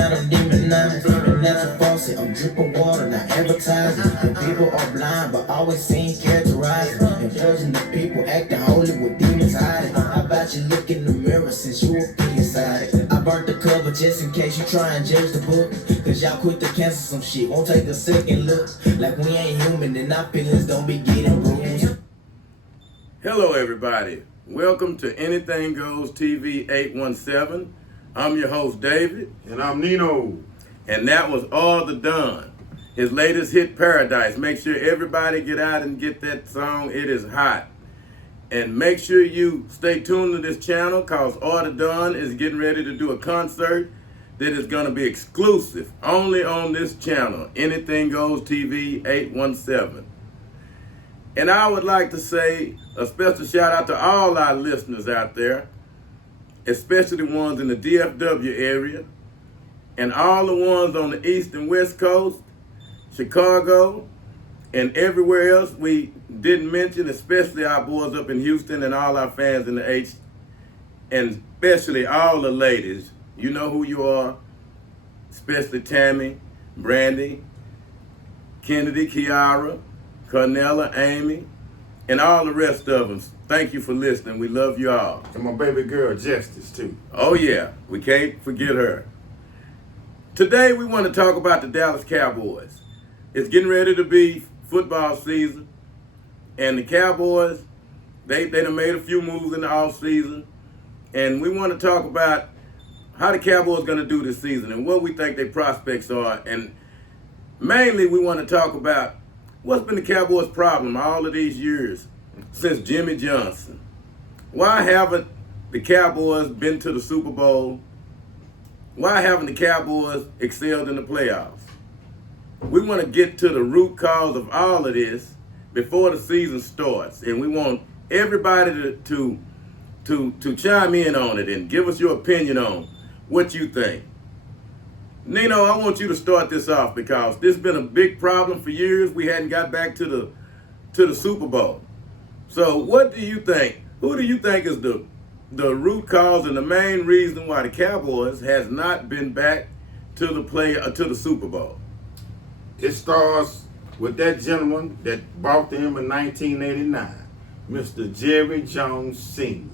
now I'm demonized. And that's a faucet, I'm dripping water, not advertising. And people are blind, but always seem characterizing. And judging the people acting holy with demons hiding. How about you look in the mirror since you a be inside it? I burnt the cover just in case you try and judge the book. Cause y'all quick to cancel some shit, won't take a second look. Like we ain't human and our feelings don't be getting bruised. Hello everybody, welcome to Anything Goes TV 817. I'm your host David. And I'm Nino. And that was All the Done, his latest hit Paradise. Make sure everybody get out and get that song, it is hot. And make sure you stay tuned to this channel cause All the Done is getting ready to do a concert that is going to be exclusive only on this channel, Anything Goes TV 817. And I would like to say a special shout out to all our listeners out there, especially the ones in the DFW area, and all the ones on the East and West Coast, Chicago, and everywhere else we didn't mention, especially our boys up in Houston and all our fans in the H, and especially all the ladies. You know who you are, especially Tammy, Brandy, Kennedy, Kiara, Cornella, Amy, and all the rest of them. Thank you for listening. We love you all. And my baby girl, Justice, too. Oh, yeah. We can't forget her. Today, we want to talk about the Dallas Cowboys. It's getting ready to be football season, and the Cowboys, they done made a few moves in the offseason, and we want to talk about how the Cowboys going to do this season and what we think their prospects are, and mainly we want to talk about what's been the Cowboys' problem all of these years since Jimmy Johnson. Why haven't the Cowboys been to the Super Bowl? Why haven't the Cowboys excelled in the playoffs? We want to get to the root cause of all of this before the season starts, and we want everybody to chime in on it and give us your opinion on what you think. Nino, I want you to start this off because this has been a big problem for years. We hadn't got back to the Super Bowl. So what do you think? Who do you think is the root cause and the main reason why the Cowboys has not been back to the Super Bowl? It starts with that gentleman that bought them in 1989, Mr. Jerry Jones Sr.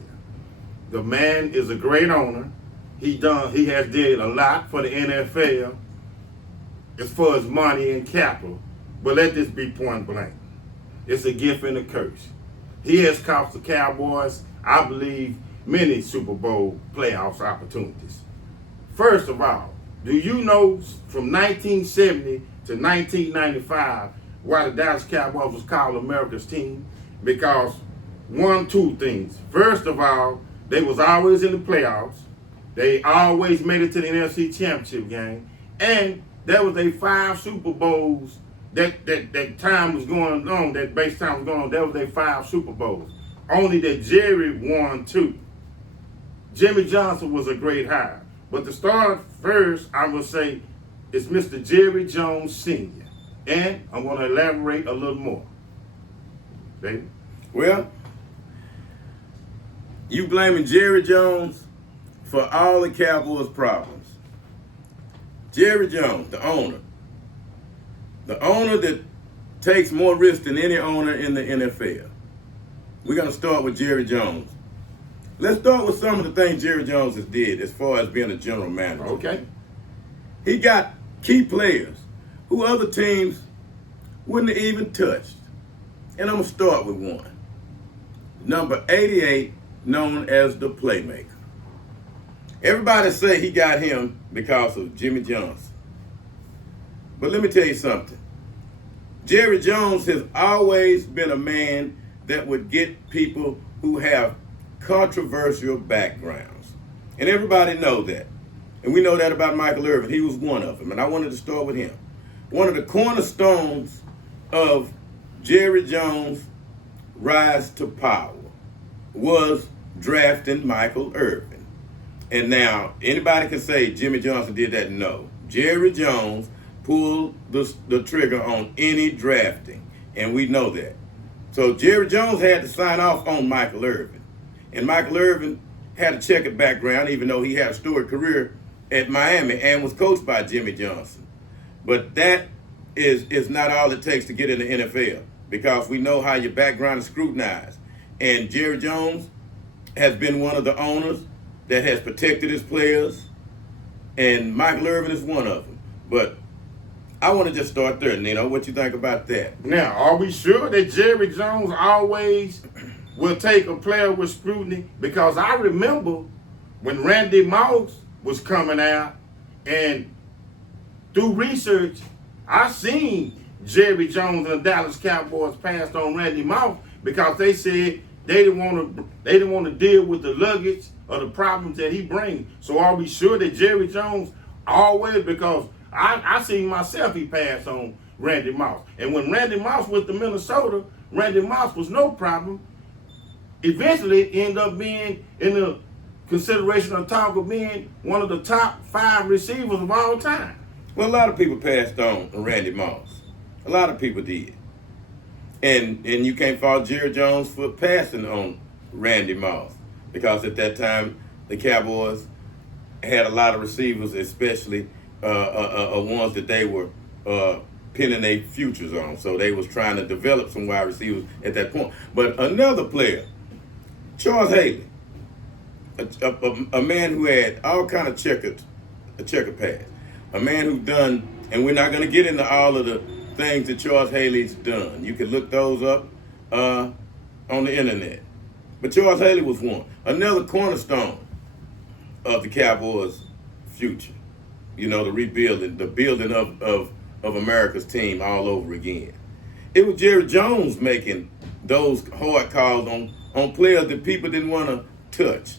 The man is a great owner. He has did a lot for the NFL as far as money and capital. But let this be point blank. It's a gift and a curse. He has cost the Cowboys, I believe, many Super Bowl playoffs opportunities. First of all, do you know from 1970 to 1995 why the Dallas Cowboys was called America's team? Because two things. First of all, they was always in the playoffs. They always made it to the NFC Championship game. And there was 5 Super Bowls that time was going on, that base time was going on. There was 5 Super Bowls. Only that Jerry won 2. Jimmy Johnson was a great hire. But to start first, I will say it's Mr. Jerry Jones Sr. And I'm going to elaborate a little more. David? Well, you blaming Jerry Jones for all the Cowboys' problems. Jerry Jones, the owner that takes more risk than any owner in the NFL. We're going to start with Jerry Jones. Let's start with some of the things Jerry Jones has did as far as being a general manager. Okay. He got key players who other teams wouldn't have even touched. And I'm going to start with one. Number 88, known as the Playmaker. Everybody say he got him because of Jimmy Johnson. But let me tell you something. Jerry Jones has always been a man that would get people who have controversial backgrounds. And everybody know that. And we know that about Michael Irvin. He was one of them. And I wanted to start with him. One of the cornerstones of Jerry Jones' rise to power was drafting Michael Irvin. And now, anybody can say Jimmy Johnson did that? No. Jerry Jones pulled the trigger on any drafting, and we know that. So Jerry Jones had to sign off on Michael Irvin. And Michael Irvin had a checkered background, even though he had a storied career at Miami and was coached by Jimmy Johnson. But that is not all it takes to get in the NFL, because we know how your background is scrutinized. And Jerry Jones has been one of the owners that has protected his players, and Michael Irvin is one of them. But I want to just start there, Nino. What you think about that? Now, are we sure that Jerry Jones always will take a player with scrutiny? Because I remember when Randy Moss was coming out, and through research, I seen Jerry Jones and the Dallas Cowboys passed on Randy Moss because they said they didn't want to deal with the luggage or the problems that he brings. So are we sure that Jerry Jones always, because I seen myself he passed on Randy Moss. And when Randy Moss went to Minnesota, Randy Moss was no problem. Eventually it ended up being in the consideration of talk of being one of the top 5 receivers of all time. Well, a lot of people passed on Randy Moss. A lot of people did. And you can't fault Jerry Jones for passing on Randy Moss, because at that time the Cowboys had a lot of receivers, especially ones that they were pinning their futures on. So they was trying to develop some wide receivers at that point. But another player, Charles Haley, a man who had all kind of checker pass, a man who done, and we're not going to get into all of the things that Charles Haley's done. You can look those up on the internet. But Charles Haley was one. Another cornerstone of the Cowboys' future. You know, the rebuilding, the building of America's team all over again. It was Jerry Jones making those hard calls on players that people didn't want to touch.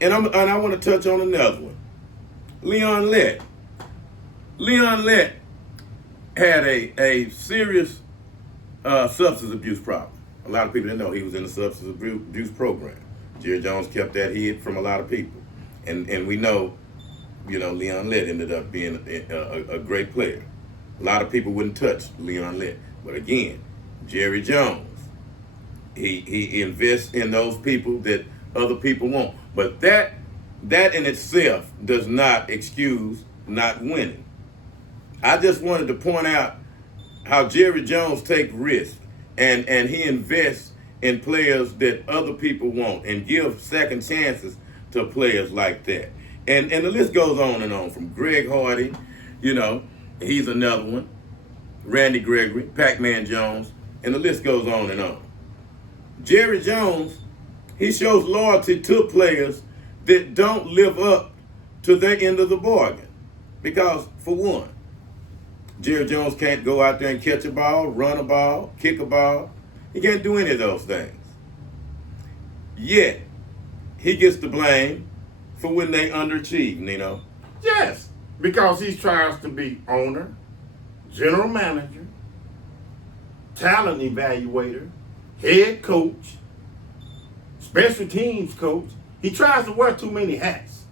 And I want to touch on another one. Leon Lett. Leon Lett had a serious substance abuse problem. A lot of people didn't know he was in the substance abuse program. Jerry Jones kept that hid from a lot of people. And we know, you know, Leon Lett ended up being a great player. A lot of people wouldn't touch Leon Lett. But again, Jerry Jones, he invests in those people that other people won't. But that in itself does not excuse not winning. I just wanted to point out how Jerry Jones takes risks and he invests in players that other people won't and give second chances to players like that. And the list goes on and on, from Greg Hardy, you know, he's another one, Randy Gregory, Pac-Man Jones, and the list goes on and on. Jerry Jones, he shows loyalty to players that don't live up to their end of the bargain. Because, for one, Jerry Jones can't go out there and catch a ball, run a ball, kick a ball. He can't do any of those things. Yet, he gets the blame for when they underachieve, Nino. Yes, because he tries to be owner, general manager, talent evaluator, head coach, special teams coach. He tries to wear too many hats.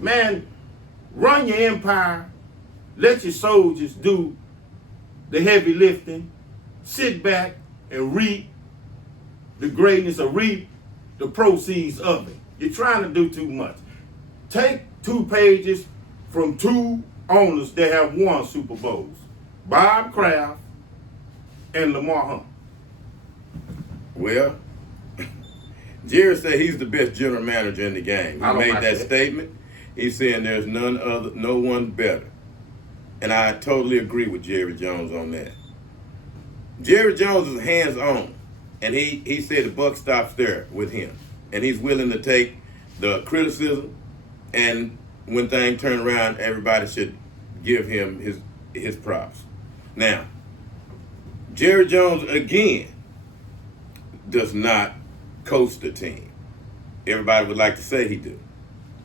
Man, run your empire. Let your soldiers do the heavy lifting. Sit back and reap the greatness or reap the proceeds of it. You're trying to do too much. Take 2 pages from 2 owners that have won Super Bowls, Bob Kraft and Lamar Hunt. Well, Jerry said he's the best general manager in the game. He made that statement. He's saying there's no one better. And I totally agree with Jerry Jones on that. Jerry Jones is hands-on, and he said the buck stops there with him. And he's willing to take the criticism, and when things turn around, everybody should give him his props. Now, Jerry Jones, again, does not coach the team. Everybody would like to say he do.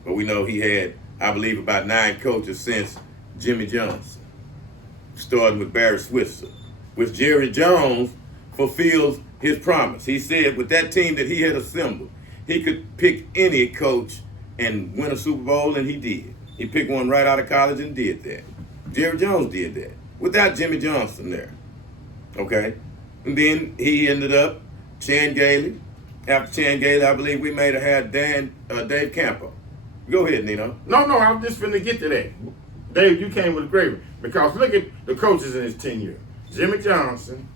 But we know he had, I believe, about 9 coaches since Jimmy Johnson, starting with Barry Switzer, which Jerry Jones fulfills his promise. He said with that team that he had assembled, he could pick any coach and win a Super Bowl, and he did. He picked one right out of college and did that. Jerry Jones did that without Jimmy Johnson there. Okay? And then he ended up Chan Gailey. After Chan Gailey, I believe we may have had Dave Campo. Go ahead, Nino. No, I was just finna get to that. Dave, you came with a great one. Because look at the coaches in his tenure. Jimmy Johnson,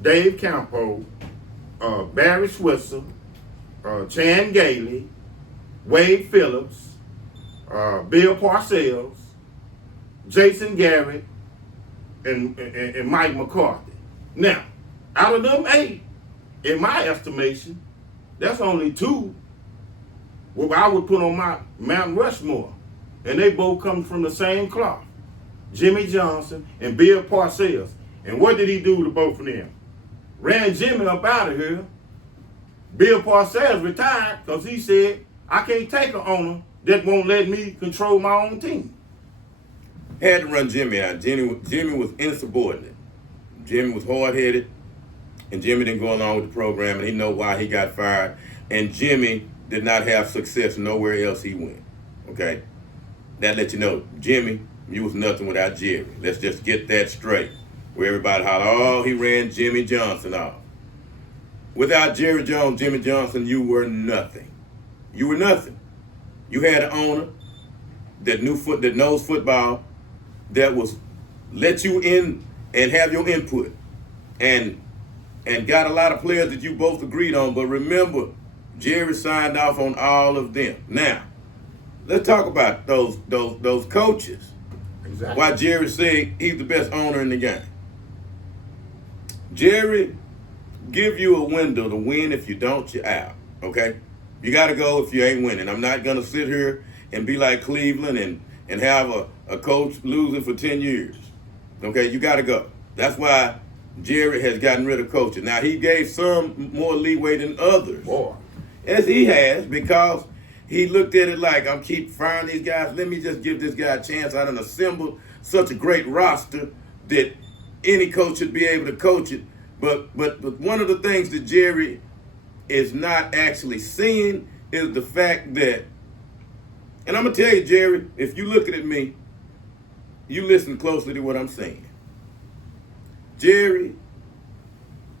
Dave Campo, Barry Switzer, Chan Gailey, Wade Phillips, Bill Parcells, Jason Garrett, and Mike McCarthy. Now, out of them 8, in my estimation, that's only 2 what I would put on my Mount Rushmore. And they both come from the same cloth. Jimmy Johnson and Bill Parcells. And what did he do to both of them? Ran Jimmy up out of here. Bill Parcells retired because he said, I can't take an owner that won't let me control my own team. Had to run Jimmy out. Jimmy was insubordinate. Jimmy was hard-headed, and Jimmy didn't go along with the program, and he know why he got fired. And Jimmy did not have success nowhere else he went. Okay? That let you know, Jimmy, you was nothing without Jerry. Let's just get that straight. Where everybody holler, oh, he ran Jimmy Johnson off. Without Jerry Jones, Jimmy Johnson, you were nothing. You were nothing. You had an owner that knows football, that was let you in and have your input, and got a lot of players that you both agreed on. But remember, Jerry signed off on all of them. Now, let's talk about those coaches. Exactly. Why Jerry said he's the best owner in the game. Jerry give you a window to win. If you don't, you're out. Okay? You got to go if you ain't winning. I'm not going to sit here and be like Cleveland and have a coach losing for 10 years. Okay? You got to go. That's why Jerry has gotten rid of coaches. Now, he gave some more leeway than others. Boy. As he has, because he looked at it like, I'm keep firing these guys. Let me just give this guy a chance. I done assembled such a great roster that any coach should be able to coach it. But one of the things that Jerry is not actually seeing is the fact that, and I'm going to tell you, Jerry, if you looking at me, you listen closely to what I'm saying. Jerry,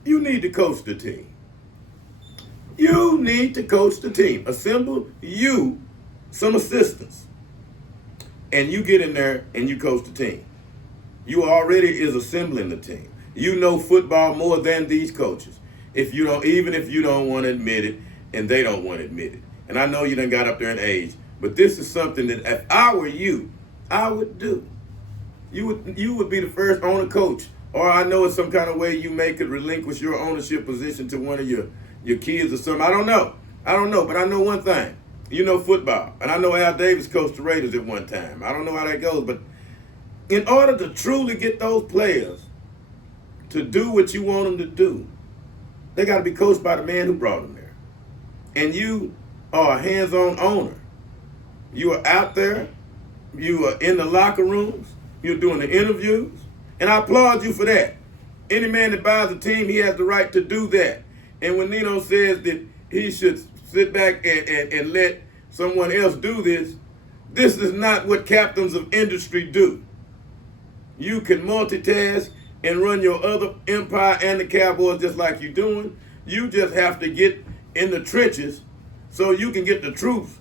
you need to coach the team. You need to coach the team. Assemble you some assistants. And you get in there and you coach the team. You already is assembling the team. You know football more than these coaches. Even if you don't want to admit it, and they don't want to admit it. And I know you done got up there in age, but this is something that if I were you, I would do. You would be the first owner coach. Or I know in some kind of way you may could relinquish your ownership position to one of your kids or something. I don't know, but I know one thing. You know football. And I know Al Davis coached the Raiders at one time. I don't know how that goes, but in order to truly get those players to do what you want them to do, they got to be coached by the man who brought them there. And you are a hands-on owner. You are out there. You are in the locker rooms. You're doing the interviews. And I applaud you for that. Any man that buys a team, he has the right to do that. And when Nino says that he should sit back and let someone else do this is not what captains of industry do. You can multitask and run your other empire and the Cowboys just like you're doing. You just have to get in the trenches so you can get the troops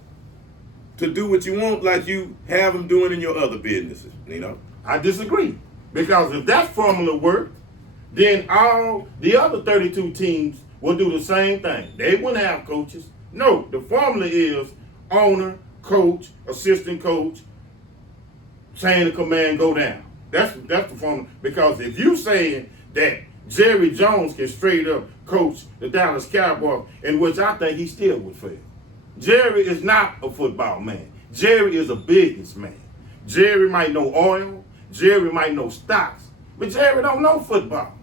to do what you want like you have them doing in your other businesses, I disagree. Because if that formula worked, then all the other 32 teams will do the same thing. They wouldn't have coaches. No, the formula is owner, coach, assistant coach, chain of command, go down. That's the formula. Because if you saying that Jerry Jones can straight up coach the Dallas Cowboys, in which I think he still would fail. Jerry is not a football man. Jerry is a businessman. Jerry might know oil. Jerry might know stocks. But Jerry don't know football.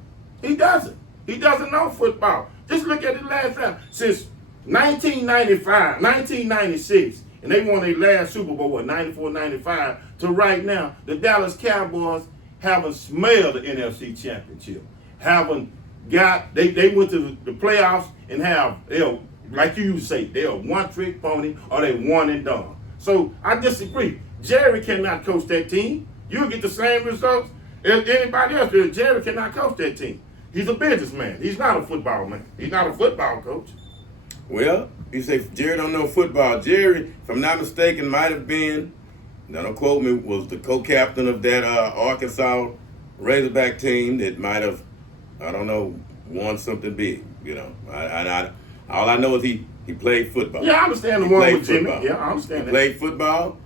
He doesn't. He doesn't know football. Just look at the last time. Since 1995, 1996, and they won their last Super Bowl, 94, 95, to right now, the Dallas Cowboys haven't smelled the NFC Championship. They went to the playoffs and they're, like you used to say, they're a one-trick pony or they one and done. So I disagree. Jerry cannot coach that team. You'll get the same results as anybody else. Jerry cannot coach that team. He's a businessman. He's not a football man. He's not a football coach. Well, You say Jerry don't know football. Jerry, if I'm not mistaken, might have been, now don't quote me, was the co-captain of that Arkansas Razorback team that might have, I don't know, won something big. You know, all I know is he played football. Yeah, I understand the He one played with Jimmy. football. Yeah, I understand He that. played football,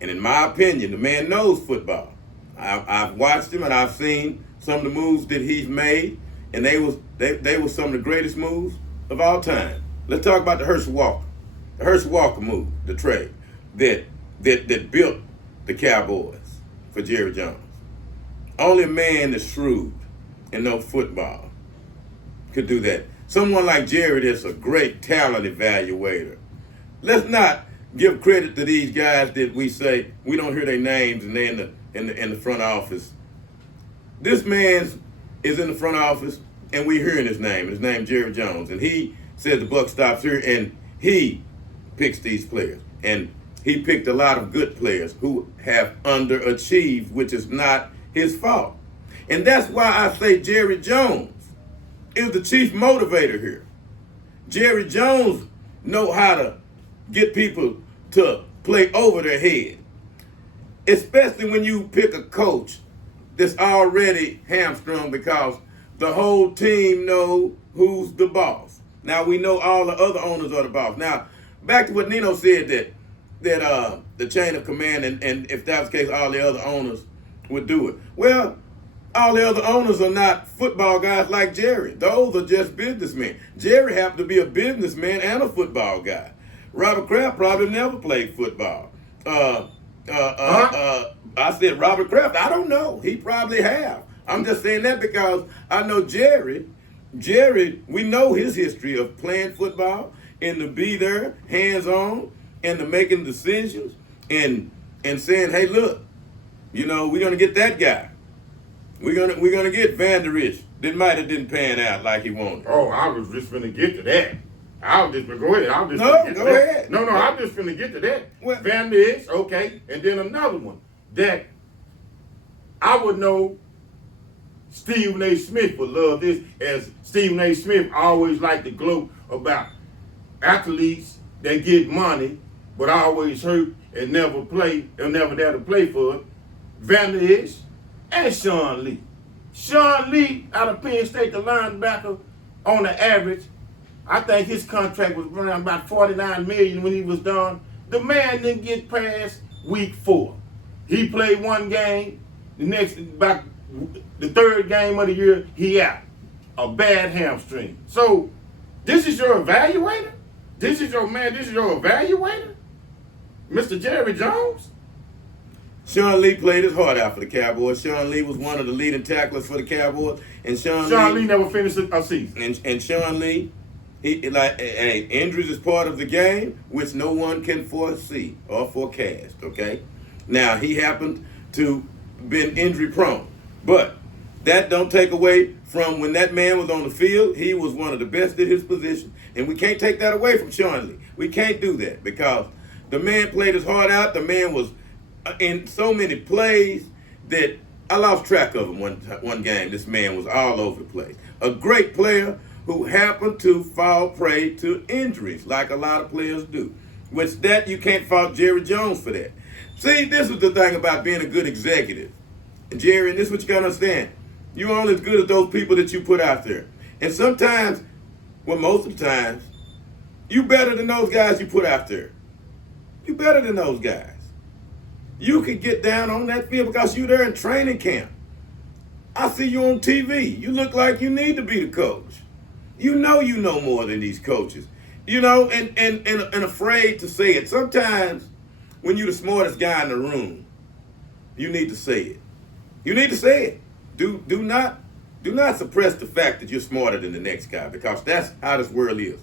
and in my opinion, the man knows football. I've watched him and I've seen some of the moves that he's made, and they were some of the greatest moves of all time. Let's talk about the Herschel Walker. The Herschel Walker move, the trade that built the Cowboys for Jerry Jones. Only a man that's shrewd and knows football could do that. Someone like Jerry that's a great talent evaluator. Let's not give credit to these guys that we say we don't hear their names and they're in the front office. This man is in the front office and we're hearing his name. His name Jerry Jones, and he says the buck stops here, and he picks these players. And he picked a lot of good players who have underachieved, which is not his fault. And that's why I say Jerry Jones is the chief motivator here. Jerry Jones know how to get people to play over their head, especially when you pick a coach that's already hamstrung because the whole team know who's the boss. Now we know all the other owners are the boss. Now back to what Nino said, that the chain of command, and if that was the case, all the other owners would do it. Well, all the other owners are not football guys like Jerry. Those are just businessmen. Jerry happened to be a businessman and a football guy. Robert Kraft probably never played football. I said Robert Kraft. I don't know. He probably have. I'm just saying that because I know Jerry. Jerry, we know his history of playing football and to be there, hands-on, and to making decisions and saying, hey, look, you know, we're gonna get that guy. We're gonna get Van Der Esch. That might have didn't pan out like he wanted. Oh, I was just finna get to that. I was just go ahead. I was just No, finna get go to that. ahead. No, I'm just finna get to that. What? Van Der Esch, okay, and then another one that I would know. Stephen A. Smith would love this, as Stephen A. Smith always liked to gloat about athletes that get money but always hurt and never play and never there to play for it. Van Der Esch and Sean Lee. Sean Lee out of Penn State, the linebacker, on the average, I think his contract was around about $49 million when he was done. The man didn't get past week 4. He played one game, about the third game of the year, he out. A bad hamstring. So, this is your evaluator? This is your evaluator? Mr. Jerry Jones? Sean Lee played his heart out for the Cowboys. Sean Lee was one of the leading tacklers for the Cowboys. And Sean Lee never finished a season. And Sean Lee, injuries is part of the game, which no one can foresee or forecast, okay? Now, he happened to been injury prone. But that don't take away from when that man was on the field, he was one of the best at his position. And we can't take that away from Sean Lee. We can't do that because the man played his heart out. The man was in so many plays that I lost track of him one game. This man was all over the place. A great player who happened to fall prey to injuries like a lot of players do. Which that you can't fault Jerry Jones for that. See, this is the thing about being a good executive. Jerry, and this is what you got to understand. You're only as good as those people that you put out there. And sometimes, well, most of the times, you better than those guys you put out there. You better than those guys. You can get down on that field because you're there in training camp. I see you on TV. You look like you need to be the coach. You know more than these coaches. You know, and afraid to say it. Sometimes, when you're the smartest guy in the room, you need to say it. You need to say it. Do not suppress the fact that you're smarter than the next guy because that's how this world is.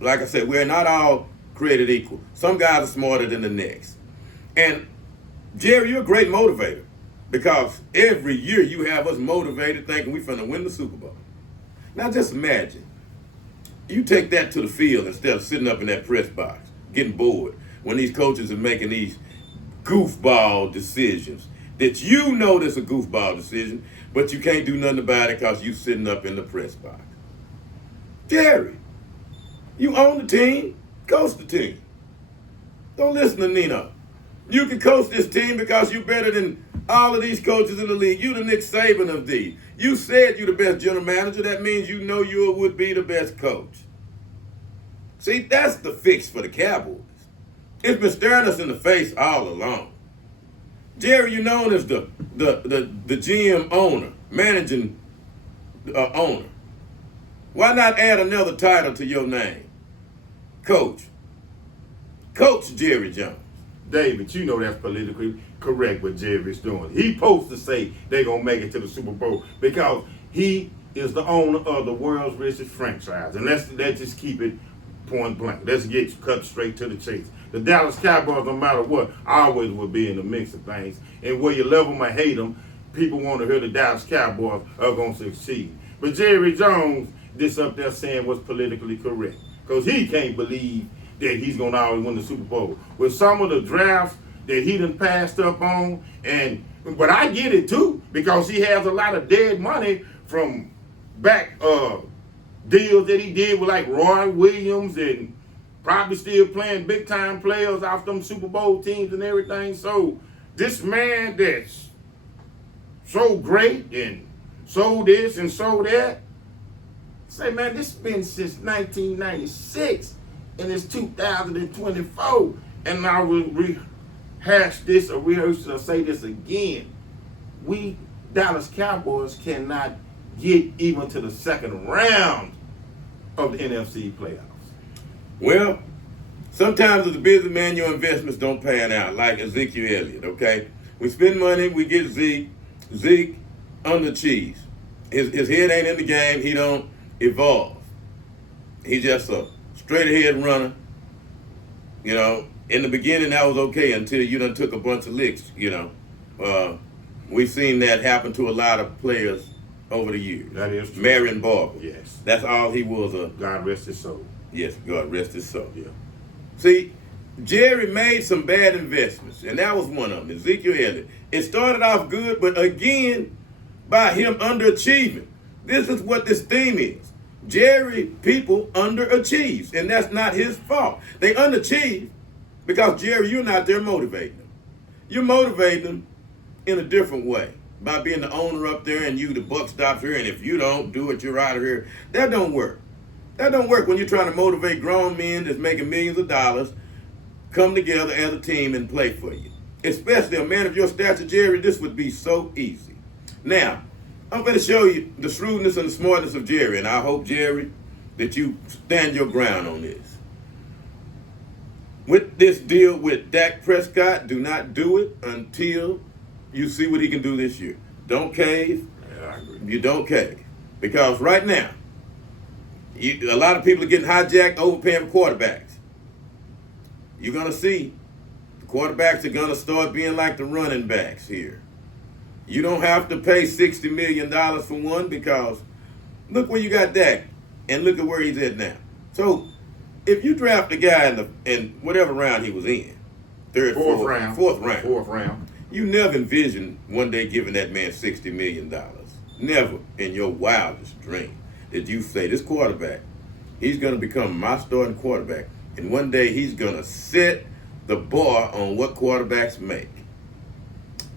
Like I said, we're not all created equal. Some guys are smarter than the next. And Jerry, you're a great motivator because every year you have us motivated thinking we're finna win the Super Bowl. Now just imagine, you take that to the field instead of sitting up in that press box, getting bored when these coaches are making these goofball decisions. That you know that's a goofball decision, but you can't do nothing about it because you sitting up in the press box. Jerry, You own the team, coach the team. Don't listen to Nino. You can coach this team because you're better than all of these coaches in the league. You the Nick Saban of these. You said you're the best general manager. That means you know you would be the best coach. See, that's the fix for the Cowboys. It's been staring us in the face all along. Jerry, you're known as the GM owner, managing owner. Why not add another title to your name? Coach. Coach Jerry Jones. David, you know that's politically correct what Jerry's doing. He's supposed to say they're going to make it to the Super Bowl because he is the owner of the world's richest franchise. And let's just keep it point blank. Let's get cut straight to the chase. The Dallas Cowboys, no matter what, always will be in the mix of things. And whether you love them or hate them, people want to hear the Dallas Cowboys are going to succeed. But Jerry Jones, this up there saying was politically correct because he can't believe that he's going to always win the Super Bowl. With some of the drafts that he done passed up on, but I get it too because he has a lot of dead money from back deals that he did with like Roy Williams and probably still playing big time players off them Super Bowl teams and everything. So this man that's so great and so this and so that, say man, this has been since 1996 and it's 2024 and I will rehash this or rehearse or say this again. We Dallas Cowboys cannot get even to the second round of the NFC playoffs. Well, sometimes as a businessman, your investments don't pan out, like Ezekiel Elliott, okay? We spend money, we get Zeke. Zeke underachieves. His head ain't in the game. He don't evolve. He's just a straight-ahead runner. You know, in the beginning, that was okay until you done took a bunch of licks, you know. We've seen that happen to a lot of players over the years. That is true. Marion Barber. Yes. That's all he was. God rest his soul. Yes, God rest his soul. Yeah. See, Jerry made some bad investments, and that was one of them, Ezekiel Elliott. It started off good, but again, by him underachieving. This is what this theme is. Jerry people underachieves, and that's not his fault. They underachieve because, Jerry, you're not there motivating them. You're motivating them in a different way by being the owner up there and you, the buck stops here, and if you don't do it, you're out of here. That don't work. That don't work when you're trying to motivate grown men that's making millions of dollars come together as a team and play for you. Especially a man of your stature, Jerry, this would be so easy. Now, I'm going to show you the shrewdness and the smartness of Jerry, and I hope, Jerry, that you stand your ground on this. With this deal with Dak Prescott, do not do it until you see what he can do this year. Don't cave. Yeah, I agree. You don't cave. Because right now, a lot of people are getting hijacked, overpaying for quarterbacks. You're going to see the quarterbacks are going to start being like the running backs here. You don't have to pay $60 million for one because look where you got Dak and look at where he's at now. So if you draft a guy in whatever round he was in, fourth round, you never envisioned one day giving that man $60 million. Never in your wildest dream did you say this quarterback, he's going to become my starting quarterback. And one day he's going to set the bar on what quarterbacks make.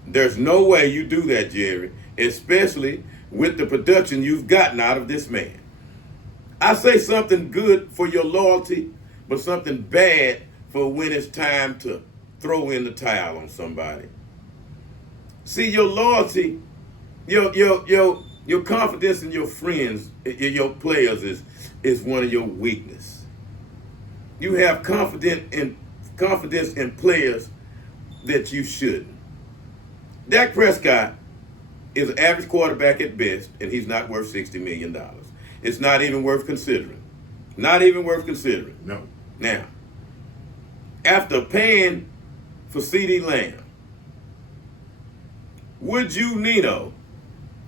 There's no way you do that, Jerry, especially with the production you've gotten out of this man. I say something good for your loyalty, but something bad for when it's time to throw in the towel on somebody. See, your loyalty, your confidence in your friends, your players is one of your weaknesses. You have confidence in players that you shouldn't. Dak Prescott is an average quarterback at best, and he's not worth $60 million. It's not even worth considering. Not even worth considering. No. Now, after paying for CeeDee Lamb, would you, Nino,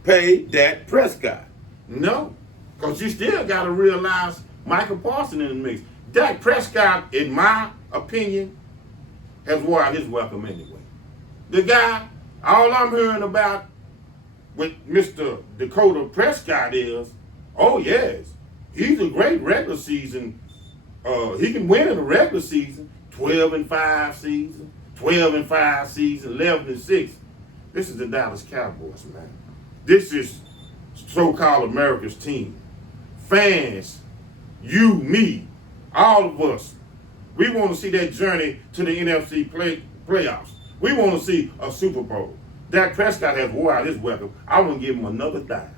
pay Dak Prescott? No, because you still got to realize Michael Parsons in the mix. Dak Prescott, in my opinion, has wore out his welcome anyway. The guy, all I'm hearing about with Mr. Dakota Prescott is, oh yes, he's a great regular season He can win in the regular season, 12-5 season, 12-5 season, 11-6. This is the Dallas Cowboys, man. This is so-called America's team. Fans, you, me, all of us, we want to see that journey to the NFC playoffs. We want to see a Super Bowl. Dak Prescott has wore out his welcome. I want to give him another dime.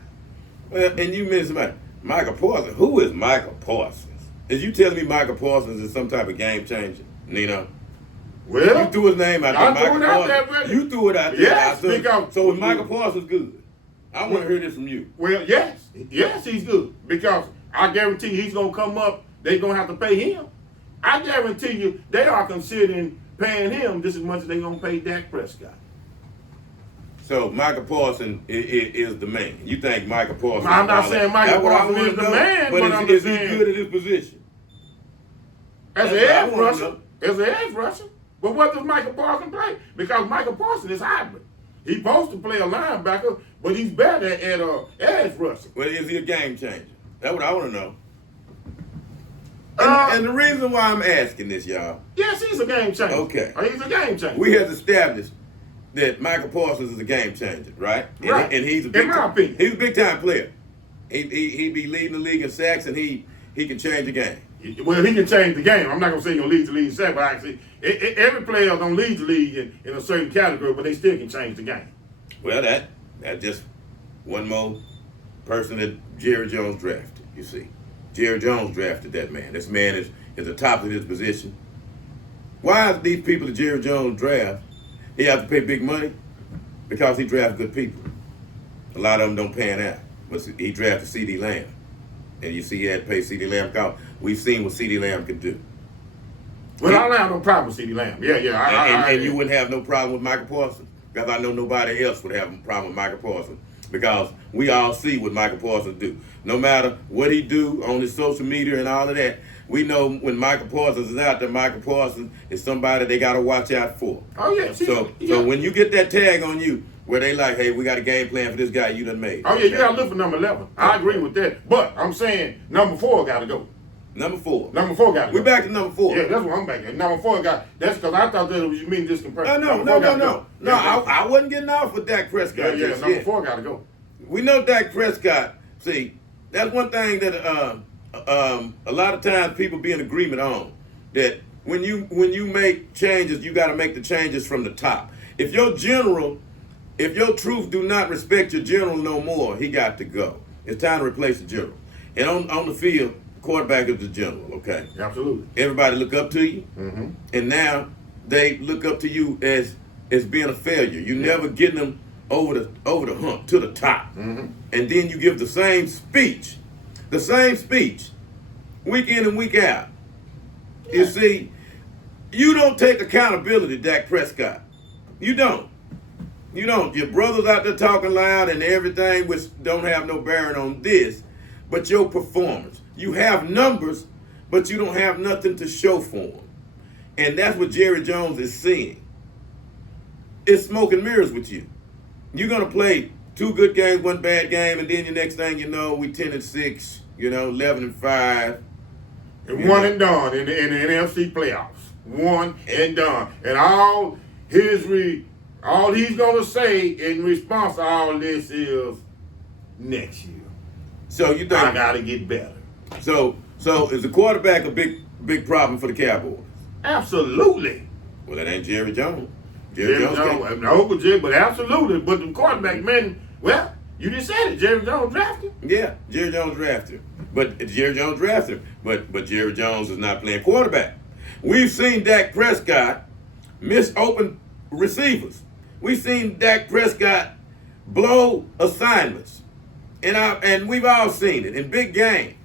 Well, and you mentioned Michael Parsons. Who is Michael Parsons? Is you telling me Michael Parsons is some type of game changer, Nino? Well, you threw his name out there. I threw it out there, brother. You threw it out there. Yes, so is Michael Parsons good? I want to hear this from you. Well, yes, he's good because I guarantee you he's gonna come up. They're gonna have to pay him. I guarantee you they are considering paying him just as much as they're gonna pay Dak Prescott. So Michael Parsons is the man. You think Michael Parsons? I'm not saying Michael Parsons is the man, but I'm is saying he good at his position? As an edge rusher, as an edge rusher. But what does Michael Parsons play? Because Michael Parsons is hybrid. He's supposed to play a linebacker, but he's better at edge rusher. Well, is he a game changer? That's what I want to know. And the reason why I'm asking this, y'all. Yes, he's a game changer. Okay. He's a game changer. We have established that Michael Parsons is a game changer, right? Right. And he's a big time player. He be leading the league in sacks, and he can change the game. Well, he can change the game. I'm not gonna say he's gonna lead the league in sacks, but actually, every player don't lead the league in a certain category, but they still can change the game. Well, that's just one more person that Jerry Jones drafted. You see, Jerry Jones drafted that man. This man is the top of his position. Why is these people that Jerry Jones draft? He has to pay big money because he drafts good people. A lot of them don't pan out. But he drafted C.D. Lamb. And you see he had to pay C.D. Lamb because we've seen what C.D. Lamb could do. Well, I don't have no problem with C.D. Lamb. Yeah. And you wouldn't have no problem with Michael Parsons because I know nobody else would have a problem with Michael Parsons because we all see what Michael Parsons do. No matter what he do on his social media and all of that, we know when Michael Parsons is out there, Michael Parsons is somebody they got to watch out for. Oh, yeah. So when you get that tag on you, where they like, hey, we got a game plan for this guy you done made. Oh, yeah, you got to look for number 11. I agree with that. But I'm saying number 4 got to go. Number 4. Number 4 got to go. We're back to number 4. Yeah, that's what I'm back at. Number 4 got. That's because I thought that was you mean this comparison. No. I wasn't getting off with Dak Prescott. Yeah, number 4 got to go. We know Dak Prescott. See, that's one thing that a lot of times people be in agreement on. That when you make changes, you got to make the changes from the top. If your truth do not respect your general no more, he got to go. It's time to replace the general. And on the field, quarterback is the general, okay? Absolutely. Everybody look up to you, and now they look up to you as being a failure. You never getting them over the hump to the top. And then you give the same speech, week in and week out. Yeah. You see, you don't take accountability, Dak Prescott. You don't. Your brother's out there talking loud and everything, which don't have no bearing on this, but your performance. You have numbers, but you don't have nothing to show for them. And that's what Jerry Jones is seeing. It's smoke and mirrors with you. You're going to play 2 good games, 1 bad game, and then the next thing you know, we 10-6, 11-5. And 1 and done in the NFC playoffs. 1 and done. And all he's going to say in response to all this is next year. So you think I got to get better. So is the quarterback a big problem for the Cowboys? Absolutely. Well, that ain't Jerry Jones. Jerry Jones, no, but absolutely. But the quarterback, man, well, you just said it. Jerry Jones drafted. Yeah, Jerry Jones drafted him. But Jerry Jones is not playing quarterback. We've seen Dak Prescott miss open receivers. We've seen Dak Prescott blow assignments. And we've all seen it in big games.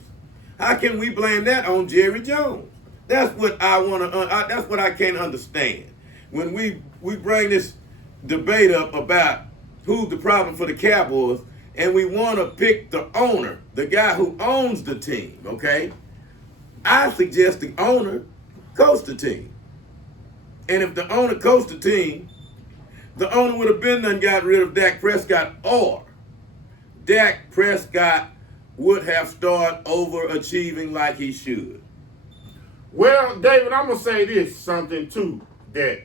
How can we blame that on Jerry Jones? That's what that's what I can't understand. When we bring this debate up about who's the problem for the Cowboys, and we want to pick the owner, the guy who owns the team, okay? I suggest the owner coach the team. And if the owner coached the team, the owner would have been done got rid of Dak Prescott, or Dak Prescott would have started overachieving like he should. Well, David, I'm gonna say this something too that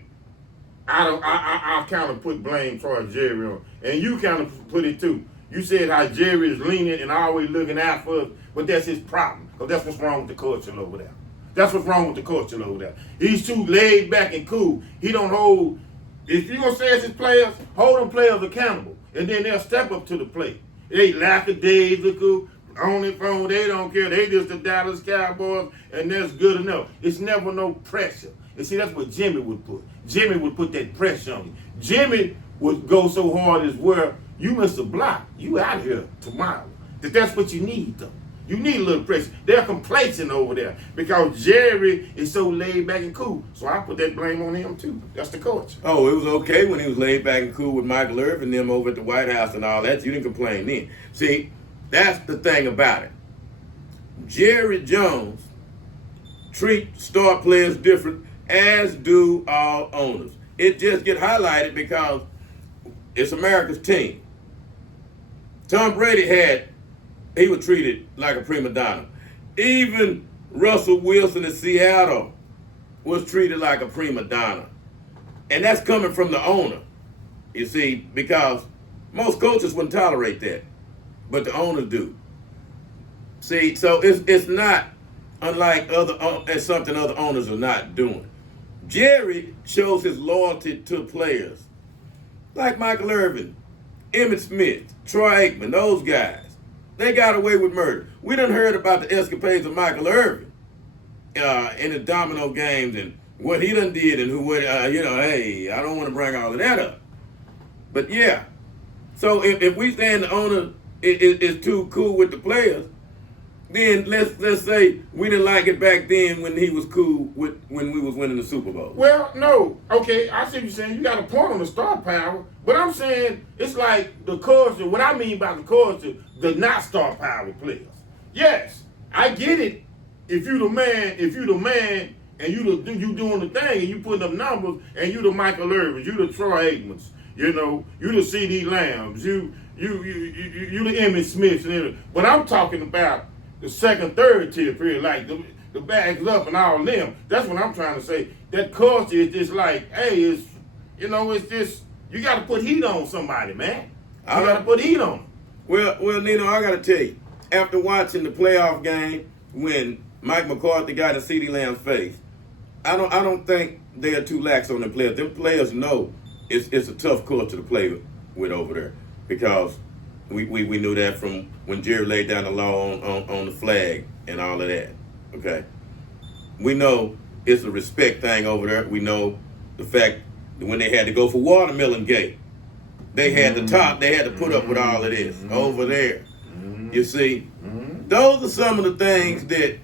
I kind of put blame towards Jerry on, and you kind of put it too. You said how Jerry is lenient and always looking out for us, but that's his problem, because that's what's wrong with the culture over there. That's what's wrong with the culture over there. He's too laid back and cool. He don't hold. If you're gonna say it's his players, hold them players accountable, and then they'll step up to the plate. They lackadaisical on their phone. They don't care. They just the Dallas Cowboys, and that's good enough. It's never no pressure. And see, that's what Jimmy would put. Jimmy would put that pressure on you. Jimmy would go so hard as where you miss a block, you out here tomorrow. That's what you need, though. You need a little pressure. They're complacent over there because Jerry is so laid back and cool. So I put that blame on him too. That's the coach. Oh, it was okay when he was laid back and cool with Michael Irvin and them over at the White House and all that. You didn't complain then. See, that's the thing about it. Jerry Jones treats star players different, as do all owners. It just get highlighted because it's America's team. Tom Brady he was treated like a prima donna. Even Russell Wilson in Seattle was treated like a prima donna. And that's coming from the owner, you see, because most coaches wouldn't tolerate that, but the owners do. See, so it's not unlike it's something other owners are not doing. Jerry shows his loyalty to players like Michael Irvin, Emmitt Smith, Troy Aikman, those guys. They got away with murder. We done heard about the escapades of Michael Irvin in the domino games and what he done did and hey, I don't want to bring all of that up. But yeah, so if we saying the owner is too cool with the players, then let's say we didn't like it back then when he was cool when we was winning the Super Bowl. Well, no. Okay, I see what you're saying. You got a point on the star power, but I'm saying it's like the culture. What I mean by the culture, the not star power players. Yes, I get it. If you the man, and you doing the thing, and you putting up numbers, and you the Michael Irvins, you the Troy Aikmans, you the C.D. Lambs, you the Emmitt Smiths, but I'm talking about the second, third tier period, like the bags up and all them. That's what I'm trying to say. That culture is just like, hey, it's just, you got to put heat on somebody, man. You got to put heat on them. Well, Nino, I got to tell you, after watching the playoff game when Mike McCarthy got a C.D. Lamb's face, I don't think they are too lax on the players. Them players know it's a tough culture to play with over there because we knew that from when Jerry laid down the law on the flag and all of that. Okay, we know it's a respect thing over there. We know the fact that when they had to go for Watermelon Gate, they had they had to put up with all of this over there. You see, those are some of the things that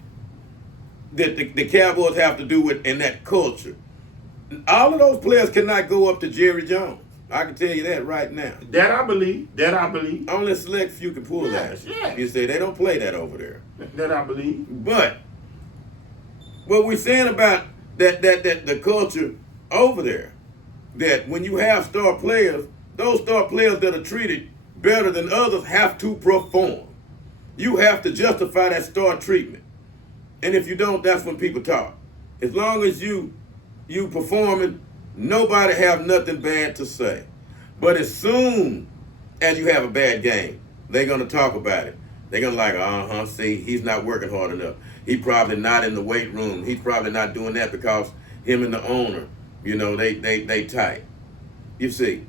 the Cowboys have to do with in that culture. All of those players cannot go up to Jerry Jones. I can tell you that right now. That I believe. Only a select few can pull that. Yes. You say they don't play that over there. That I believe. But what we're saying about that the culture over there, that when you have star players, those star players that are treated better than others have to perform. You have to justify that star treatment. And if you don't, that's when people talk. As long as you performing, nobody have nothing bad to say. But as soon as you have a bad game, they're going to talk about it. They're going to see, he's not working hard enough. He probably not in the weight room. He's probably not doing that because him and the owner, they tight. You see,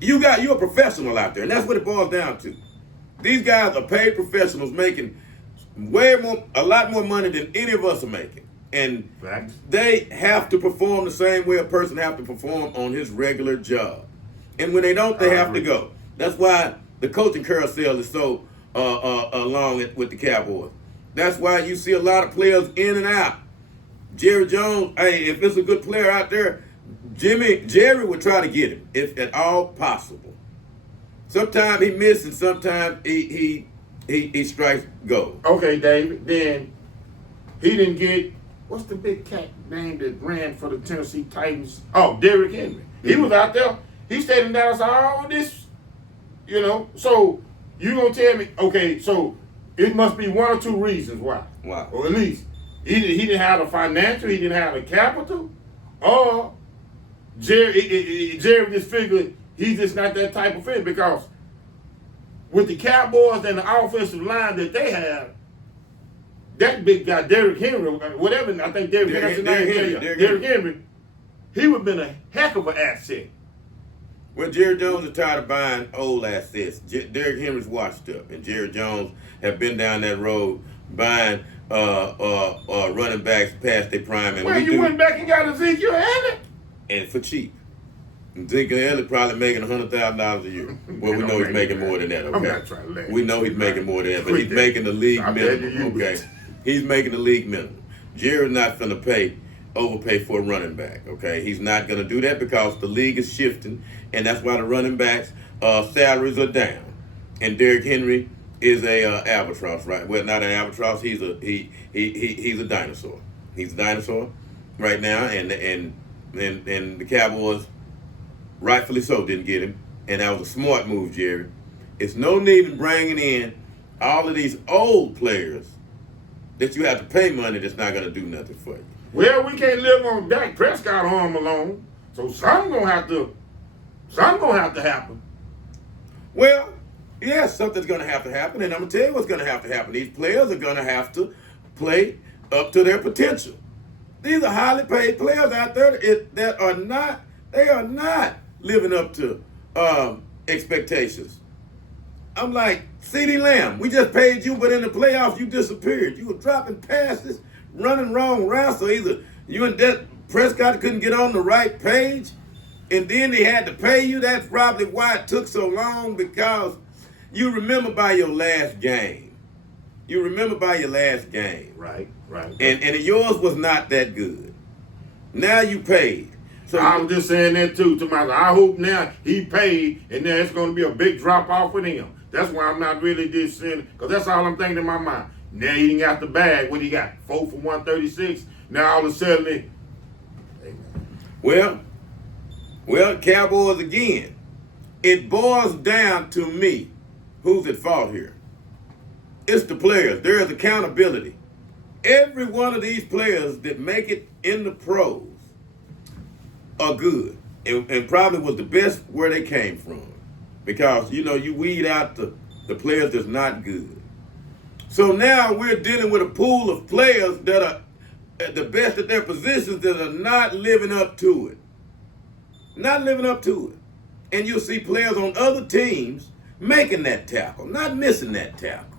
you're a professional out there, and that's what it boils down to. These guys are paid professionals making a lot more money than any of us are making. And they have to perform the same way a person have to perform on his regular job. And when they don't, they have to go. That's why the coaching carousel is so long with the Cowboys. That's why you see a lot of players in and out. Jerry Jones, hey, if it's a good player out there, Jerry would try to get him if at all possible. Sometimes he misses, and sometimes he strikes gold. Okay, David. Then he didn't get, what's the big cat name that ran for the Tennessee Titans? Oh, Derrick Henry. He was out there. He stayed in Dallas all this, So you gonna tell me, okay, so it must be one or two reasons why. Wow. Or at least He didn't have the financial, he didn't have the capital, or Jerry just figured he's just not that type of fit, because with the Cowboys and the offensive line that they have, that big guy, Derrick Henry, whatever, I think Derrick Henry, he would have been a heck of an asset. Well, Jerry Jones is tired of buying old assets. Derrick Henry's washed up, and Jerry Jones have been down that road buying running backs past their prime. And well, you went back and got Ezekiel Elliott? And for cheap. Ezekiel Elliott probably making $100,000 a year. Well, we know he's making more than that, okay? I'm not trying to laugh. We know he's making more than that, but he's making the league minimum, okay? He's making the league minimum. Jerry's not going to overpay for a running back, okay? He's not going to do that because the league is shifting, and that's why the running backs' salaries are down. And Derrick Henry is a albatross, right? Well, not an albatross. He's a dinosaur. He's a dinosaur right now, and the Cowboys, rightfully so, didn't get him, and that was a smart move, Jerry. It's no need in bringing in all of these old players that you have to pay money that's not going to do nothing for you. Well, we can't live on Dak Prescott arm alone, so something's gonna have to happen. Well, yes, something's going to have to happen, and I'm going to tell you what's going to have to happen. These players are going to have to play up to their potential. These are highly paid players out there that are not living up to expectations. I'm like, CeeDee Lamb, we just paid you, but in the playoffs you disappeared. You were dropping passes, running wrong routes, so either you and Dak Prescott couldn't get on the right page, and then they had to pay you. That's probably why it took so long, because you remember by your last game. Right. And yours was not that good. Now you paid. So I'm just saying that too to myself. I hope now he paid, and then it's going to be a big drop off with him. That's why I'm not really just saying, because that's all I'm thinking in my mind. Now he didn't got the bag. What he got? 4 for 136. Now all of a sudden, Well, Cowboys again. It boils down to me. Who's at fault here? It's the players. There is accountability. Every one of these players that make it in the pros are good, and probably was the best where they came from, because you weed out the players that's not good. So now we're dealing with a pool of players that are at the best at their positions that are not living up to it. And you'll see players on other teams making that tackle, not missing that tackle,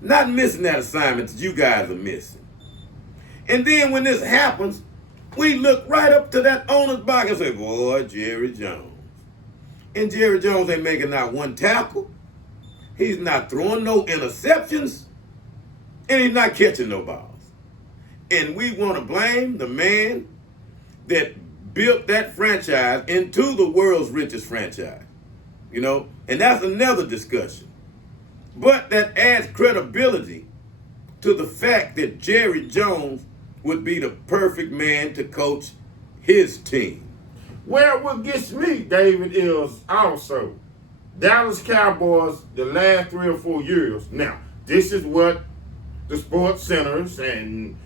not missing that assignment that you guys are missing. And then when this happens, we look right up to that owner's box and say, boy, Jerry Jones. And Jerry Jones ain't making not one tackle. He's not throwing no interceptions. And he's not catching no balls. And we want to blame the man that built that franchise into the world's richest franchise. And that's another discussion. But that adds credibility to the fact that Jerry Jones would be the perfect man to coach his team. Well, what gets me, David, is also Dallas Cowboys the last 3 or 4 years. Now, this is what the sports centers and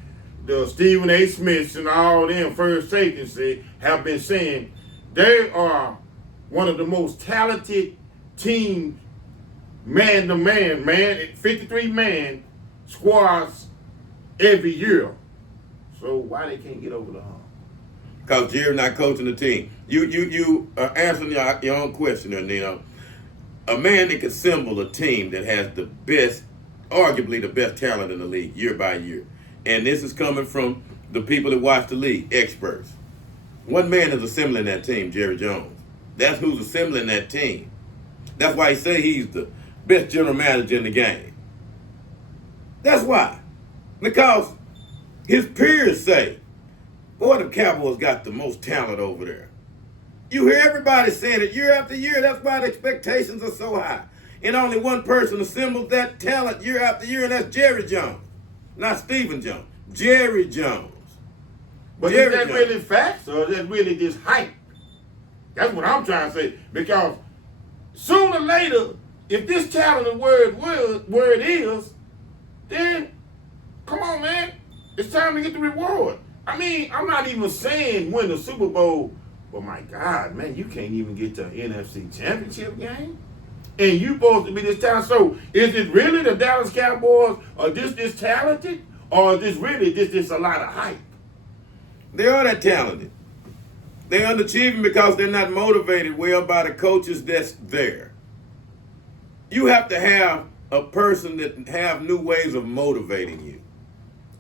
the Stephen A. Smiths and all them first agency have been saying. They are one of the most talented teams, man to man, 53-man squads every year. So why they can't get over the hump? Because Jerry not coaching the team. You are answering your own question there, Nino. A man that can assemble a team that has the best, arguably the best talent in the league year by year. And this is coming from the people that watch the league, experts. One man is assembling that team, Jerry Jones. That's who's assembling that team. That's why he say he's the best general manager in the game. That's why. Because his peers say, boy, the Cowboys got the most talent over there. You hear everybody saying it year after year. That's why the expectations are so high. And only one person assembles that talent year after year, and that's Jerry Jones. Not Stephen Jones. Jerry Jones. But is that really facts, or is that really just hype? That's what I'm trying to say. Because sooner or later, if this talent is where it is, then come on, man. It's time to get the reward. I mean, I'm not even saying win the Super Bowl, but my God, man, you can't even get to an NFC Championship game. And you supposed to be this talented. So is it really the Dallas Cowboys are this talented? Or is this really just a lot of hype? They are that talented. They're underachieving because they're not motivated well by the coaches that's there. You have to have a person that have new ways of motivating you.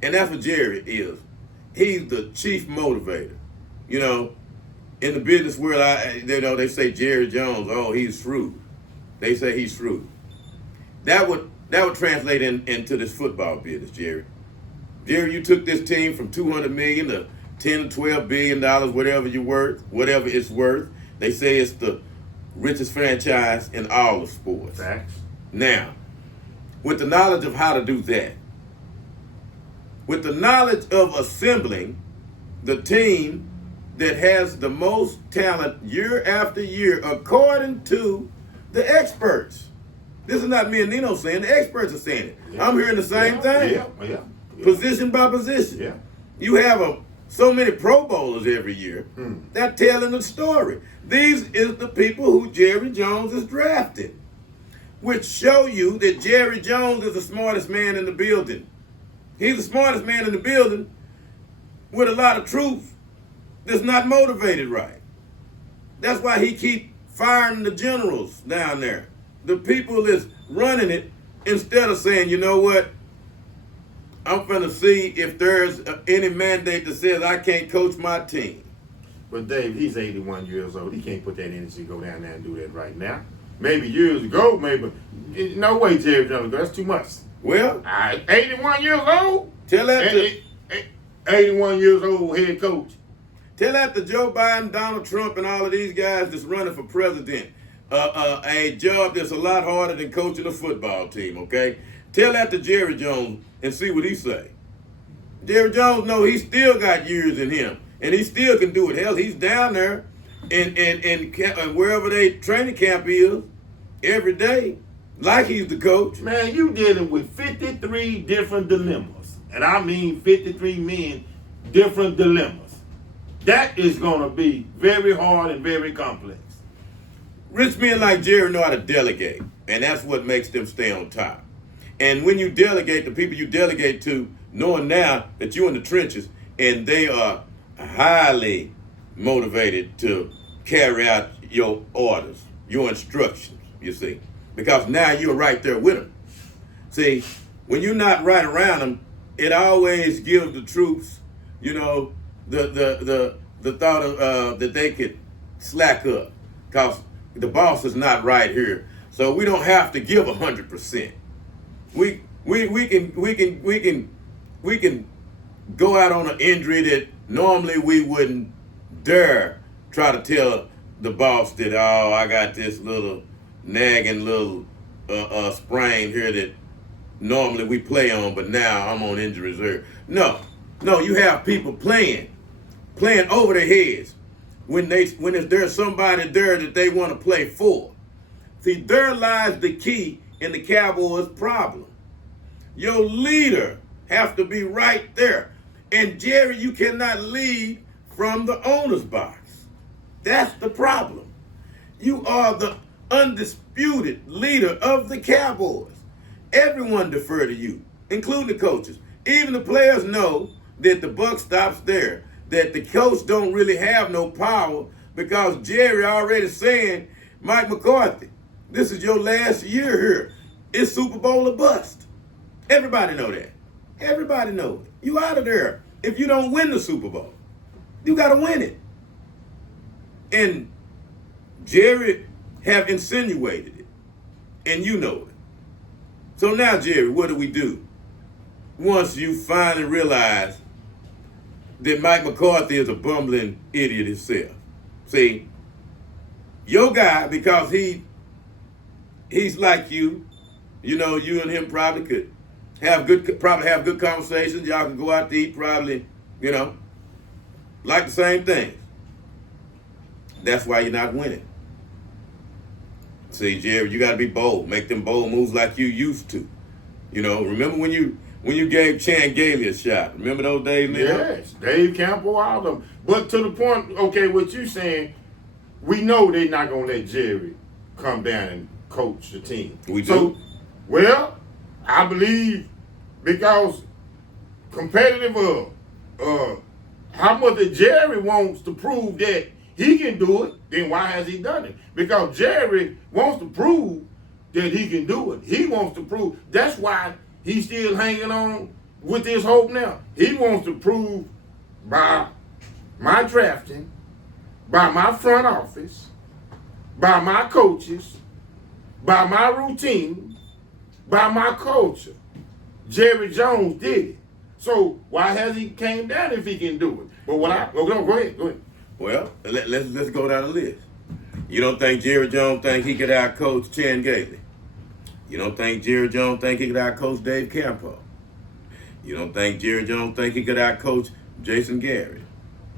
And that's what Jerry is. He's the chief motivator. You know, in the business world, they say Jerry Jones, oh, he's shrewd. They say he's shrewd. That would translate into this football business, Jerry. Jerry, you took this team from $200 million to $10 to $12 billion, whatever it's worth. They say it's the richest franchise in all of sports. Facts. Now, with the knowledge of how to do that, with the knowledge of assembling the team that has the most talent year after year, according to the experts. This is not me and Nino saying, the experts are saying it. Yeah. I'm hearing the same thing. Yeah. Position by position. Yeah. You have so many Pro Bowlers every year. They're telling the story. These is the people who Jerry Jones is drafting, which show you that Jerry Jones is the smartest man in the building. He's the smartest man in the building with a lot of truth that's not motivated right. That's why he keep firing the generals down there. The people that's running it, instead of saying, you know what, I'm finna see if there's any mandate that says I can't coach my team. But Dave, he's 81 years old. He can't put that energy to go down there and do that right now. Maybe years ago, maybe. No way, Jerry Jones. That's too much. Well, 81 years old? Tell that to 81 years old head coach. Tell that to Joe Biden, Donald Trump, and all of these guys that's running for president. A job that's a lot harder than coaching a football team, okay? Tell that to Jerry Jones and see what he say. Jerry Jones know he still got years in him, and he still can do it. Hell, he's down there in wherever they training camp is every day, like he's the coach. Man, you dealing with 53 different dilemmas. And I mean 53 men, different dilemmas. That is going to be very hard and very complex. Rich men like Jerry know how to delegate, and that's what makes them stay on top. And when you delegate, the people you delegate to, knowing now that you're in the trenches, and they are highly motivated to carry out your orders, your instructions, you see. Because now you're right there with them. See, when you're not right around them, it always gives the troops, you know, the thought of that they could slack up. Because the boss is not right here. So we don't have to give 100%. We can go out on an injury that normally we wouldn't dare try to tell the boss that, oh, I got this little nagging little sprain here that normally we play on, but now I'm on injury reserve. No, you have people playing over their heads when there's somebody there that they want to play for. See, there lies the key in the Cowboys' problem. Your leader has to be right there. And Jerry, you cannot lead from the owner's box. That's the problem. You are the undisputed leader of the Cowboys. Everyone defer to you, including the coaches. Even the players know that the buck stops there, that the coach don't really have no power because Jerry already saying, Mike McCarthy, this is your last year here. It's Super Bowl or bust. Everybody know that. Everybody know it. You out of there if you don't win the Super Bowl. You got to win it. And Jerry have insinuated it, and you know it. So now, Jerry, what do we do? Once you finally realize that Mike McCarthy is a bumbling idiot himself. See, your guy, because he's like you know, you and him probably could have good conversations. Y'all can go out to eat, probably, you know, like the same things. That's why you're not winning. See, Jerry, you got to be bold. Make them bold moves like you used to. You know, remember when you when you gave Chan Gailey a shot. Remember those days, man? Yes, Dave Campbell, all of them. But to the point, okay, what you saying, we know they're not going to let Jerry come down and coach the team. We do. So, well, I believe because competitive how much that Jerry wants to prove that he can do it, then why has he done it? Because Jerry wants to prove that he can do it. He wants to prove. That's why he's still hanging on with his hope now. He wants to prove by my drafting, by my front office, by my coaches, by my routine, by my culture. Jerry Jones did it. So why has he came down if he can do it? But go ahead. Well, let's go down the list. You don't think Jerry Jones think he could out-coach Chan Gailey? You don't think Jerry Jones think he could out-coach Dave Campbell? You don't think Jerry Jones think he could out-coach Jason Garrett?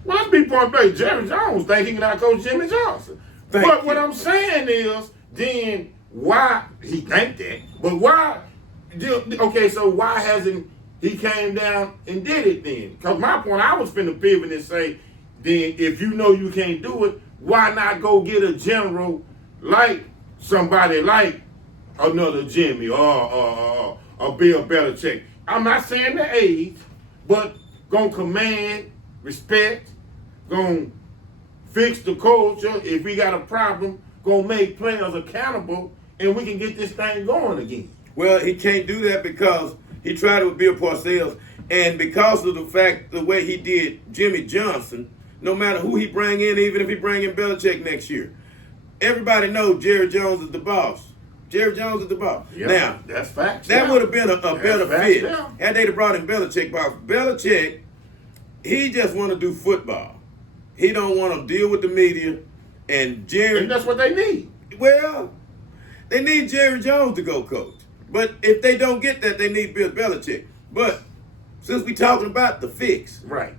Well, let's be point blank. Jerry Jones think he can out-coach Jimmy Johnson. What I'm saying is, then why he think that? But why? Okay, so why hasn't he came down and did it then? Because my point, I was finna pivot and say, then if you know you can't do it, why not go get a general like somebody like another Jimmy or Bill Belichick? I'm not saying the age, but gonna command respect, gonna fix the culture. If we got a problem, gonna make players accountable, and we can get this thing going again. Well, he can't do that because he tried it with Bill Parcells, and because of the way he did Jimmy Johnson, no matter who he bring in, even if he bring in Belichick next year, everybody knows Jerry Jones is the boss. Jerry Jones is the boss. Yep, now, that's facts. That would have been a better fit yeah. had they brought in Belichick. But Belichick, he just want to do football. He don't want to deal with the media, and Jerry. And that's what they need. Well, they need Jerry Jones to go coach. But if they don't get that, they need Bill Belichick. But since we're talking about the fix, right?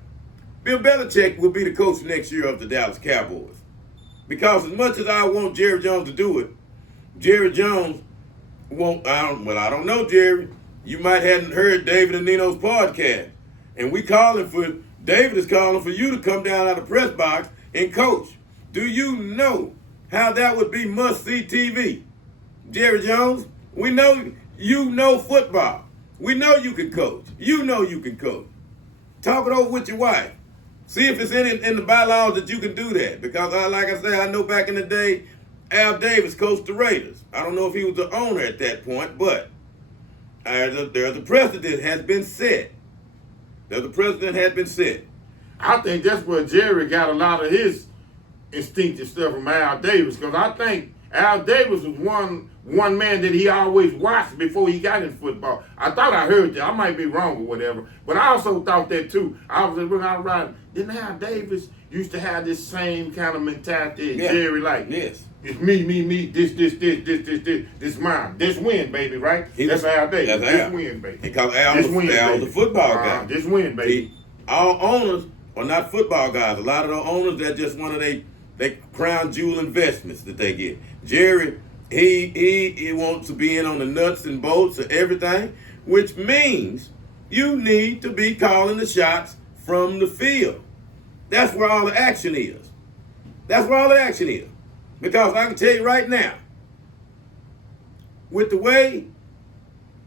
Bill Belichick will be the coach next year of the Dallas Cowboys. Because as much as I want Jerry Jones to do it, Jerry Jones won't. I don't know, Jerry. You might hadn't heard David and Nino's podcast, and David is calling for you to come down out of the press box and coach. Do you know how that would be must-see TV? Jerry Jones, we know you know football. We know you can coach. You know you can coach. Talk it over with your wife. See if it's in the bylaws that you can do that. Because like I said, I know back in the day, Al Davis coached the Raiders. I don't know if he was the owner at that point, but the precedent has been set. The precedent has been set. I think that's where Jerry got a lot of his instinctive stuff from Al Davis, because I think Al Davis was one man that he always watched before he got in football. I thought I heard that. I might be wrong or whatever, but I also thought that too. I was right. Didn't Al Davis used to have this same kind of mentality as Jerry, like, yes. It's me, this mine. This win, baby, right? That's Al Davis. This win, baby. Because Al was the football guy. This win, baby. All owners are not football guys. A lot of the owners, they're just one of they crown jewel investments that they get. Jerry, he wants to be in on the nuts and bolts of everything, which means you need to be calling the shots from the field. That's where all the action is. Because I can tell you right now, with the way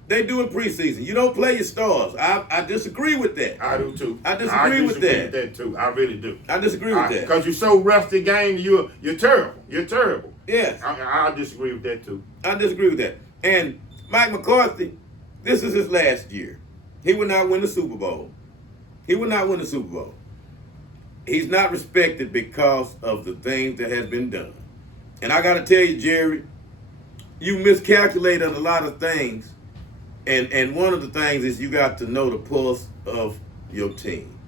they do in preseason, you don't play your stars. I disagree with that. I do too. I disagree with that too. I really do. I disagree with that. Because you're so rusty game, you're terrible. You're terrible. Yes. I disagree with that too. I disagree with that. And Mike McCarthy, this is his last year. He will not win the Super Bowl. He's not respected because of the things that has been done. And I got to tell you, Jerry, you miscalculated a lot of things. And one of the things is you got to know the pulse of your team.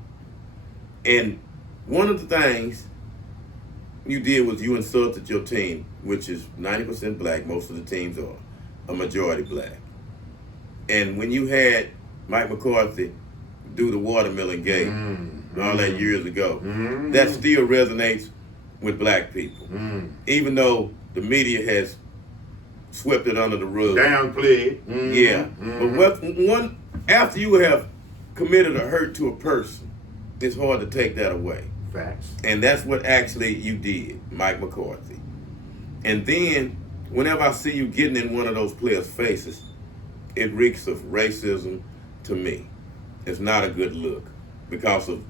And one of the things you did was you insulted your team, which is 90% black. Most of the teams are a majority black. And when you had Mike McCarthy do the watermelon game all that years ago, that still resonates with black people. Even though the media has swept it under the rug. Downplayed. Yeah. But one after you have committed a hurt to a person, it's hard to take that away. Facts. And that's what actually you did, Mike McCarthy. And then, whenever I see you getting in one of those players' faces, it reeks of racism to me. It's not a good look because of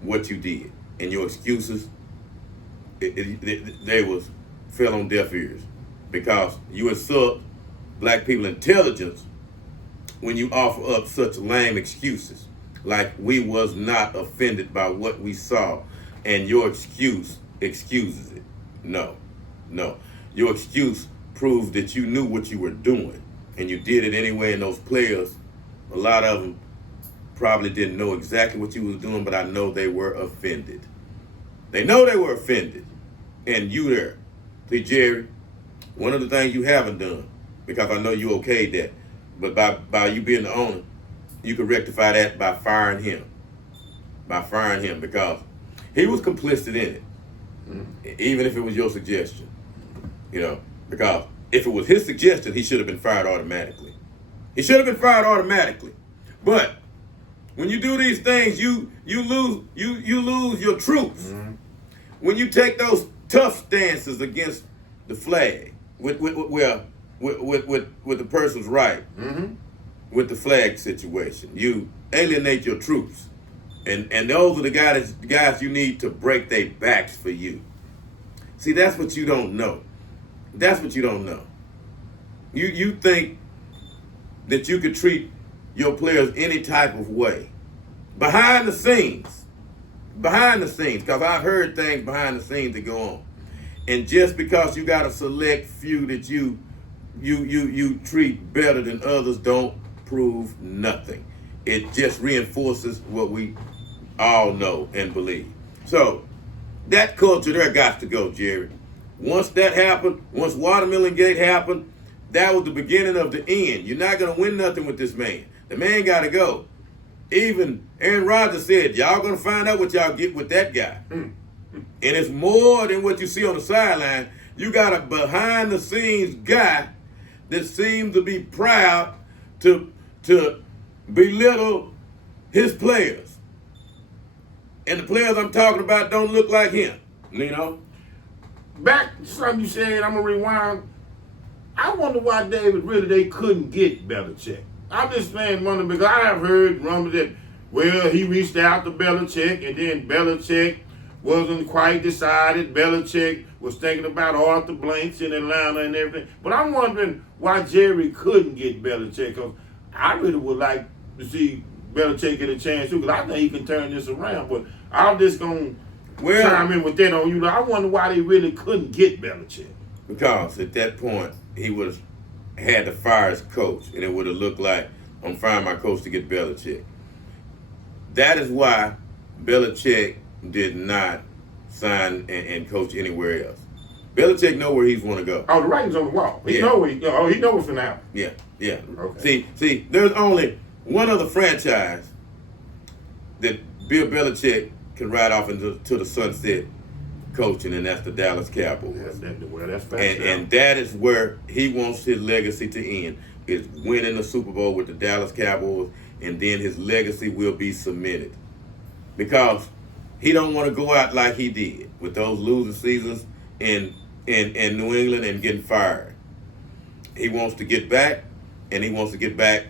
what you did. And your excuses, they fell on deaf ears because you insult black people's intelligence when you offer up such lame excuses. Like we was not offended by what we saw, and your excuse excuses it. No. Your excuse proves that you knew what you were doing, and you did it anyway. And those players, a lot of them probably didn't know exactly what you was doing, but I know they were offended. They know they were offended, and you there. See, Jerry, one of the things you haven't done, because I know you okayed that, but by you being the owner, you could rectify that by firing him. By firing him, because he was complicit in it, even if it was your suggestion. You know, because if it was his suggestion, he should have been fired automatically. He should have been fired automatically. But when you do these things, you lose your troops. When you take those tough stances against the flag, with the person's right, with the flag situation, you alienate your troops, and those are the guys you need to break their backs for you. See, that's what you don't know. That's what you don't know. You think that you could treat your players any type of way. Behind the scenes, because I've heard things behind the scenes that go on. And just because you got a select few that you treat better than others don't prove nothing. It just reinforces what we all know and believe. So that culture there got to go, Jerry. Once that happened, once Watermelon Gate happened, that was the beginning of the end. You're not going to win nothing with this man. The man got to go. Even Aaron Rodgers said, y'all going to find out what y'all get with that guy. And it's more than what you see on the sideline. You got a behind-the-scenes guy that seems to be proud to belittle his players. And the players I'm talking about don't look like him, you know? Back to something you said, I'm going to rewind. I wonder why they couldn't get Belichick. I'm just saying, wondering, because I have heard rumors that, well, he reached out to Belichick, and then Belichick wasn't quite decided. Belichick was thinking about Arthur Blanks in Atlanta and everything. But I'm wondering why Jerry couldn't get Belichick, because I really would like to see Belichick get a chance too, because I think he can turn this around. But I'm just going to chime in with that on you. I wonder why they really couldn't get Belichick. Because at that point, he would have had to fire his coach, and it would have looked like I'm firing my coach to get Belichick. That is why Belichick did not sign and coach anywhere else. Belichick know where he's want to go. Oh, the writing's on the wall. He know where he knows for now. Yeah. Okay. See, there's only one other franchise that Bill Belichick can ride off into the sunset coaching, and that's the Dallas Cowboys. That's fast. And that is where he wants his legacy to end, is winning the Super Bowl with the Dallas Cowboys, and then his legacy will be cemented. Because he don't want to go out like he did with those losing seasons in New England and getting fired. He wants to get back, and he wants to get back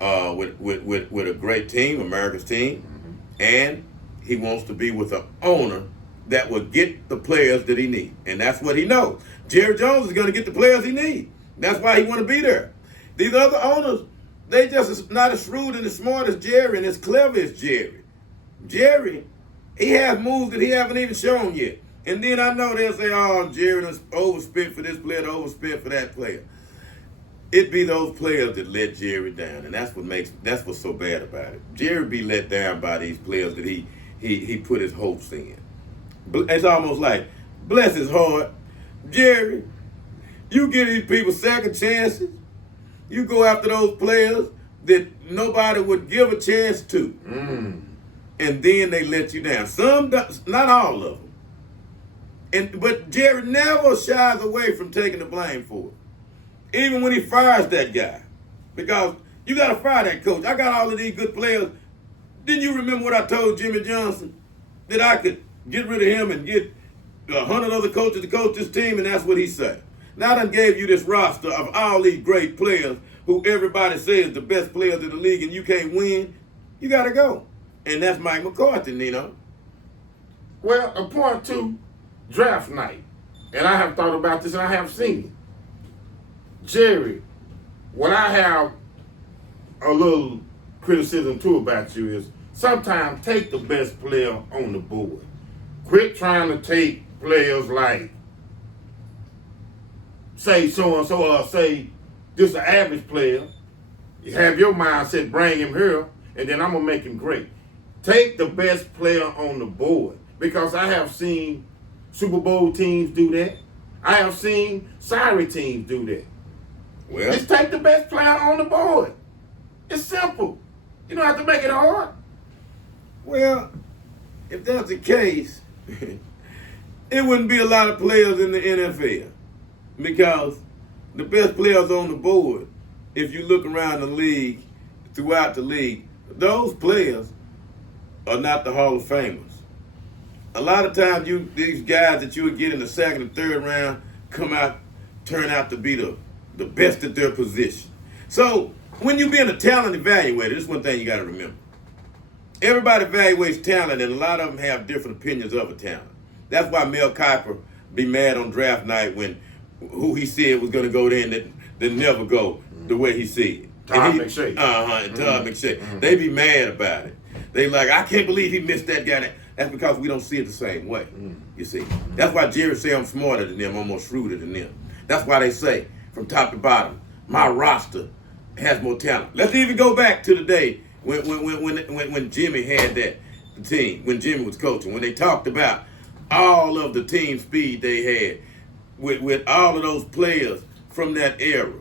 with a great team, America's team, and he wants to be with an owner that will get the players that he needs. And that's what he knows. Jerry Jones is going to get the players he needs. That's why he want to be there. These other owners, they just not as shrewd and as smart as Jerry and as clever as Jerry. Jerry, he has moves that he haven't even shown yet. And then I know they'll say, oh, Jerry has overspent for this player, overspent for that player. It be those players that let Jerry down, and that's what's so bad about it. Jerry be let down by these players that he put his hopes in. It's almost like, bless his heart, Jerry, you give these people second chances. You go after those players that nobody would give a chance to. And then they let you down. Some, not all of them. But Jerry never shies away from taking the blame for it. Even when he fires that guy. Because You got to fire that coach. I got all of these good players. Didn't you remember what I told Jimmy Johnson? That I could get rid of him and get 100 other coaches to coach this team, and that's what he said. Now I done gave you this roster of all these great players who everybody says the best players in the league, and you can't win. You got to go. And that's Mike McCarthy, Nino. Well, a point two, draft night. And I have thought about this and I have seen it. Jerry, what I have a little criticism too about you is sometimes take the best player on the board. Quit trying to take players like, say so-and-so, or say just an average player. You have your mindset, bring him here, and then I'm going to make him great. Take the best player on the board, because I have seen Super Bowl teams do that. I have seen sorry teams do that. Well, Just take the best player on the board. It's simple. You don't have to make it hard. well, if that's the case, it wouldn't be a lot of players in the NFL, because the best players on the board, if you look around the league, throughout the league, those players are not the Hall of Famers. A lot of times these guys that you would get in the second and third round turn out to be the best at their position. So when you're being a talent evaluator, this is one thing you got to remember. Everybody evaluates talent, and a lot of them have different opinions of a talent. That's why Mel Kiper be mad on draft night when who he said was going to go there and that never go the way he said. Todd McShay. And Todd McShay. They be mad about it. They like, I can't believe he missed that guy. That's because we don't see it the same way, you see. That's why Jerry say I'm smarter than them, I'm more shrewder than them. That's why they say, from top to bottom, my roster has more talent. Let's even go back to the day when Jimmy had the team, when Jimmy was coaching, when they talked about all of the team speed they had with all of those players from that era.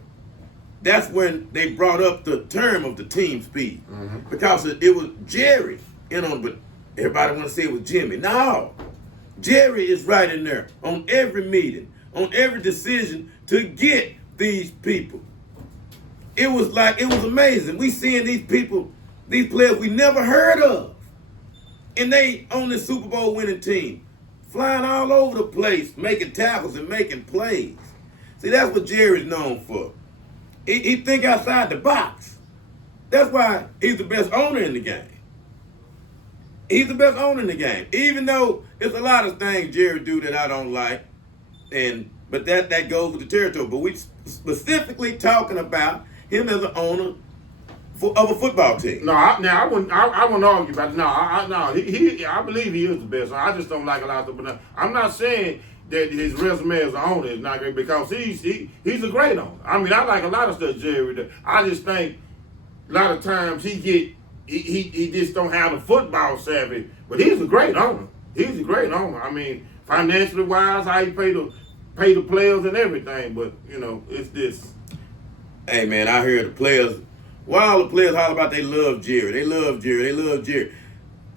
That's when they brought up the term of the team speed, because it was Jerry, but everybody want to say it was Jimmy. No, Jerry is right in there on every meeting, on every decision to get these people. It was amazing. We seeing these people, these players we never heard of, and they on this Super Bowl winning team, flying all over the place, making tackles and making plays. See, that's what Jerry's known for. He think outside the box. That's why he's the best owner in the game. He's the best owner in the game. Even though there's a lot of things Jerry do that I don't like, but that goes with the territory. But we specifically talking about him as an owner of a football team. No, I wouldn't argue about it. No, I believe he is the best. I just don't like a lot of stuff. But I'm not saying that his resume as an owner is not great, because he's a great owner. I mean, I like a lot of stuff Jerry does. I just think a lot of times he just don't have the football savvy. But he's a great owner. He's a great owner. I mean, financially wise, how he pay the players and everything. But it's this. Hey man, I hear the players. Why all the players holler about they love Jerry? They love Jerry. They love Jerry.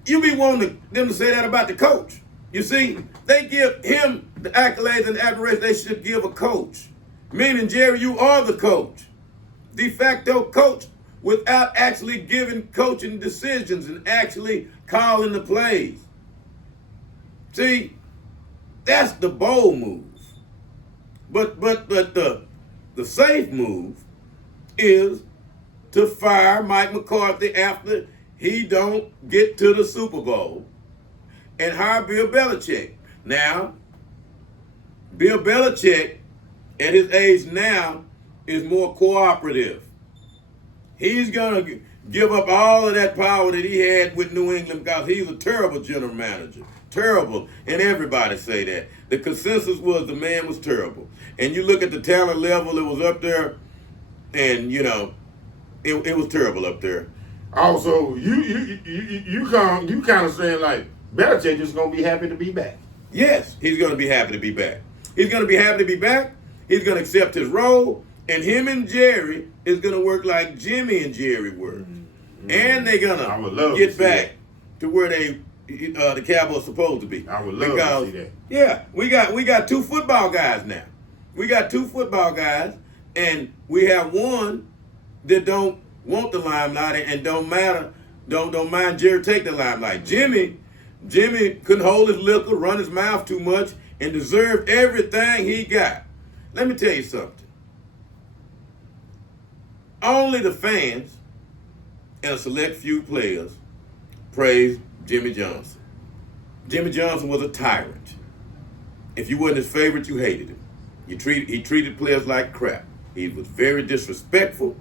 You be wanting them to say that about the coach. You see, they give him the accolades and the admiration they should give a coach. Meaning, Jerry, you are the coach. De facto coach, without actually giving coaching decisions and actually calling the plays. See, that's the bold move. But the safe move is to fire Mike McCarthy after he don't get to the Super Bowl and hire Bill Belichick. Now, Bill Belichick, at his age now, is more cooperative. He's going to give up all of that power that he had with New England, because he's a terrible general manager. Terrible. And everybody say that. The consensus was the man was terrible. And you look at the talent level, it was up there, and, it was terrible up there. Also, you kind of saying like Belichick just gonna be happy to be back. Yes, he's going to be happy to be back. He's going to be happy to be back. He's going to accept his role, and him and Jerry is going to work like Jimmy and Jerry worked. And they're going to get back to where the Cowboys supposed to be. I would love to see that. Yeah, we got two football guys now. We got two football guys, and we have one that don't want the limelight and don't mind Jerry take the limelight. Jimmy couldn't hold his liquor, run his mouth too much, and deserved everything he got. Let me tell you something. Only the fans and a select few players praised Jimmy Johnson. Jimmy Johnson was a tyrant. If you wasn't his favorite, you hated him. He treated players like crap. He was very disrespectful,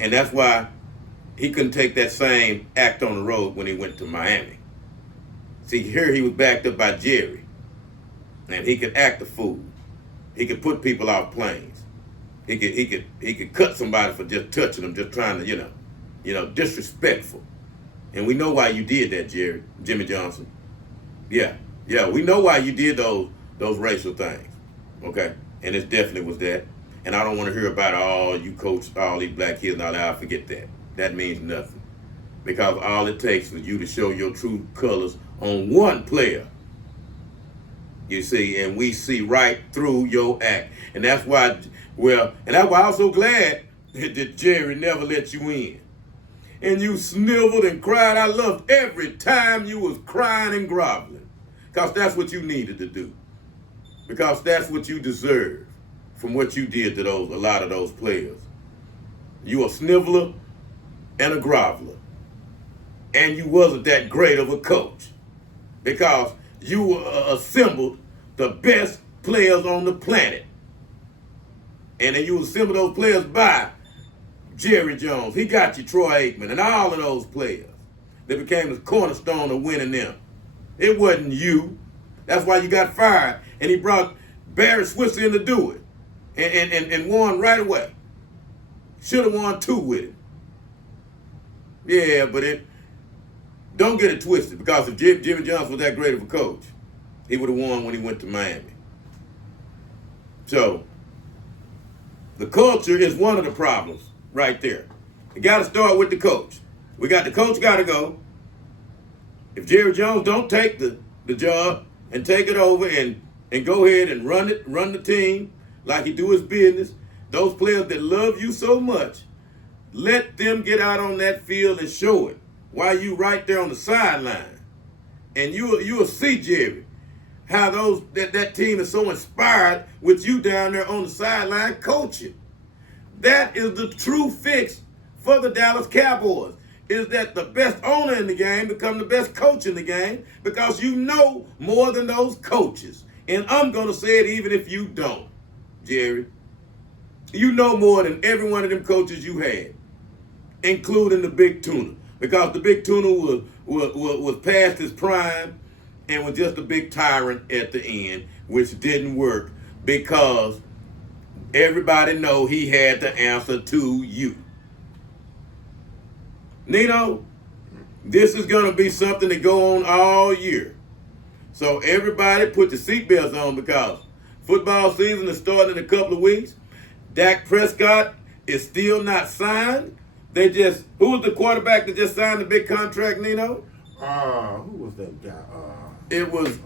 and that's why he couldn't take that same act on the road when he went to Miami. See, here he was backed up by Jerry, and he could act a fool. He could put people off planes. He could cut somebody for just touching them, just trying to, disrespectful. And we know why you did that, Jimmy Johnson. Yeah, we know why you did those racial things, okay? And it definitely was that. And I don't want to hear about, you coached all these black kids and all that. I'll forget that. That means nothing. Because all it takes is you to show your true colors on one player. You see, and we see right through your act. And that's why, I'm so glad that Jerry never let you in. And you sniveled and cried. I loved every time you was crying and groveling. Because that's what you needed to do. Because that's what you deserve from what you did to a lot of those players. You a sniveler and a groveler. And you wasn't that great of a coach. Because you assembled the best players on the planet. And then you assembled those players by Jerry Jones. He got you Troy Aikman and all of those players that became the cornerstone of winning them. It wasn't you. That's why you got fired. And he brought Barry Switzer in to do it. And won right away. Should have won 2 with it. Yeah, but don't get it twisted, because if Jimmy Johnson was that great of a coach, he would have won when he went to Miami. So, the culture is one of the problems right there. You got to start with the coach. The coach got to go. If Jerry Jones don't take the job and take it over and go ahead and run the team like he do his business, those players that love you so much, let them get out on that field and show it while you right there on the sideline. And you'll see, Jerry, how that team is so inspired with you down there on the sideline coaching. That is the true fix for the Dallas Cowboys, is that the best owner in the game become the best coach in the game, because you know more than those coaches. And I'm going to say it even if you don't, Jerry. You know more than every one of them coaches you had, including the Big Tuna, because the Big Tuna was past his prime and was just a big tyrant at the end, which didn't work because everybody know he had the answer to you. Nino, this is going to be something that go on all year. So everybody put your seatbelts on, because football season is starting in a couple of weeks. Dak Prescott is still not signed. Who was the quarterback that just signed the big contract, Nino? Who was that guy? It was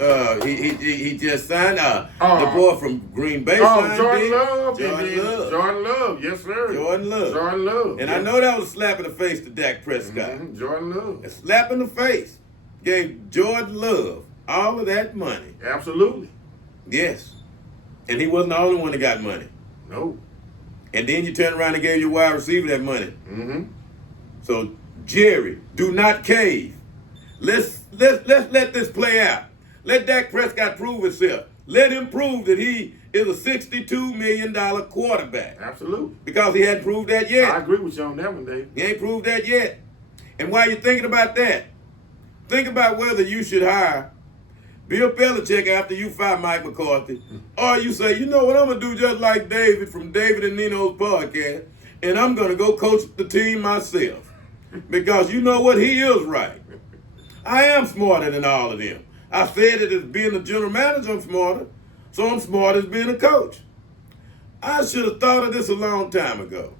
he just signed the boy from Green Bay. Jordan Love. Jordan Love. Yes, sir. Jordan Love. And I know that was a slap in the face to Dak Prescott. Mm-hmm. Jordan Love. A slap in the face. Gave Jordan Love all of that money. Absolutely. Yes. And he wasn't the only one that got money. No. And then you turn around and gave your wide receiver that money. Mm-hmm. So, Jerry, do not cave. Let's let this play out. Let Dak Prescott prove himself. Let him prove that he is a $62 million quarterback. Absolutely. Because he hadn't proved that yet. I agree with you on that one, Dave. He ain't proved that yet. And while you're thinking about that, think about whether you should hire Bill Belichick after you fire Mike McCarthy. Or you say, you know what, I'm going to do just like David from David and Nino's podcast, and I'm going to go coach the team myself. Because you know what, he is right. I am smarter than all of them. I said it as being a general manager, I'm smarter. So I'm smart as being a coach. I should have thought of this a long time ago.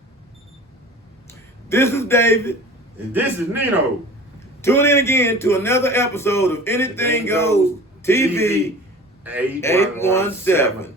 This is David. And this is Nino. Tune in again to another episode of Anything Goes TV 817.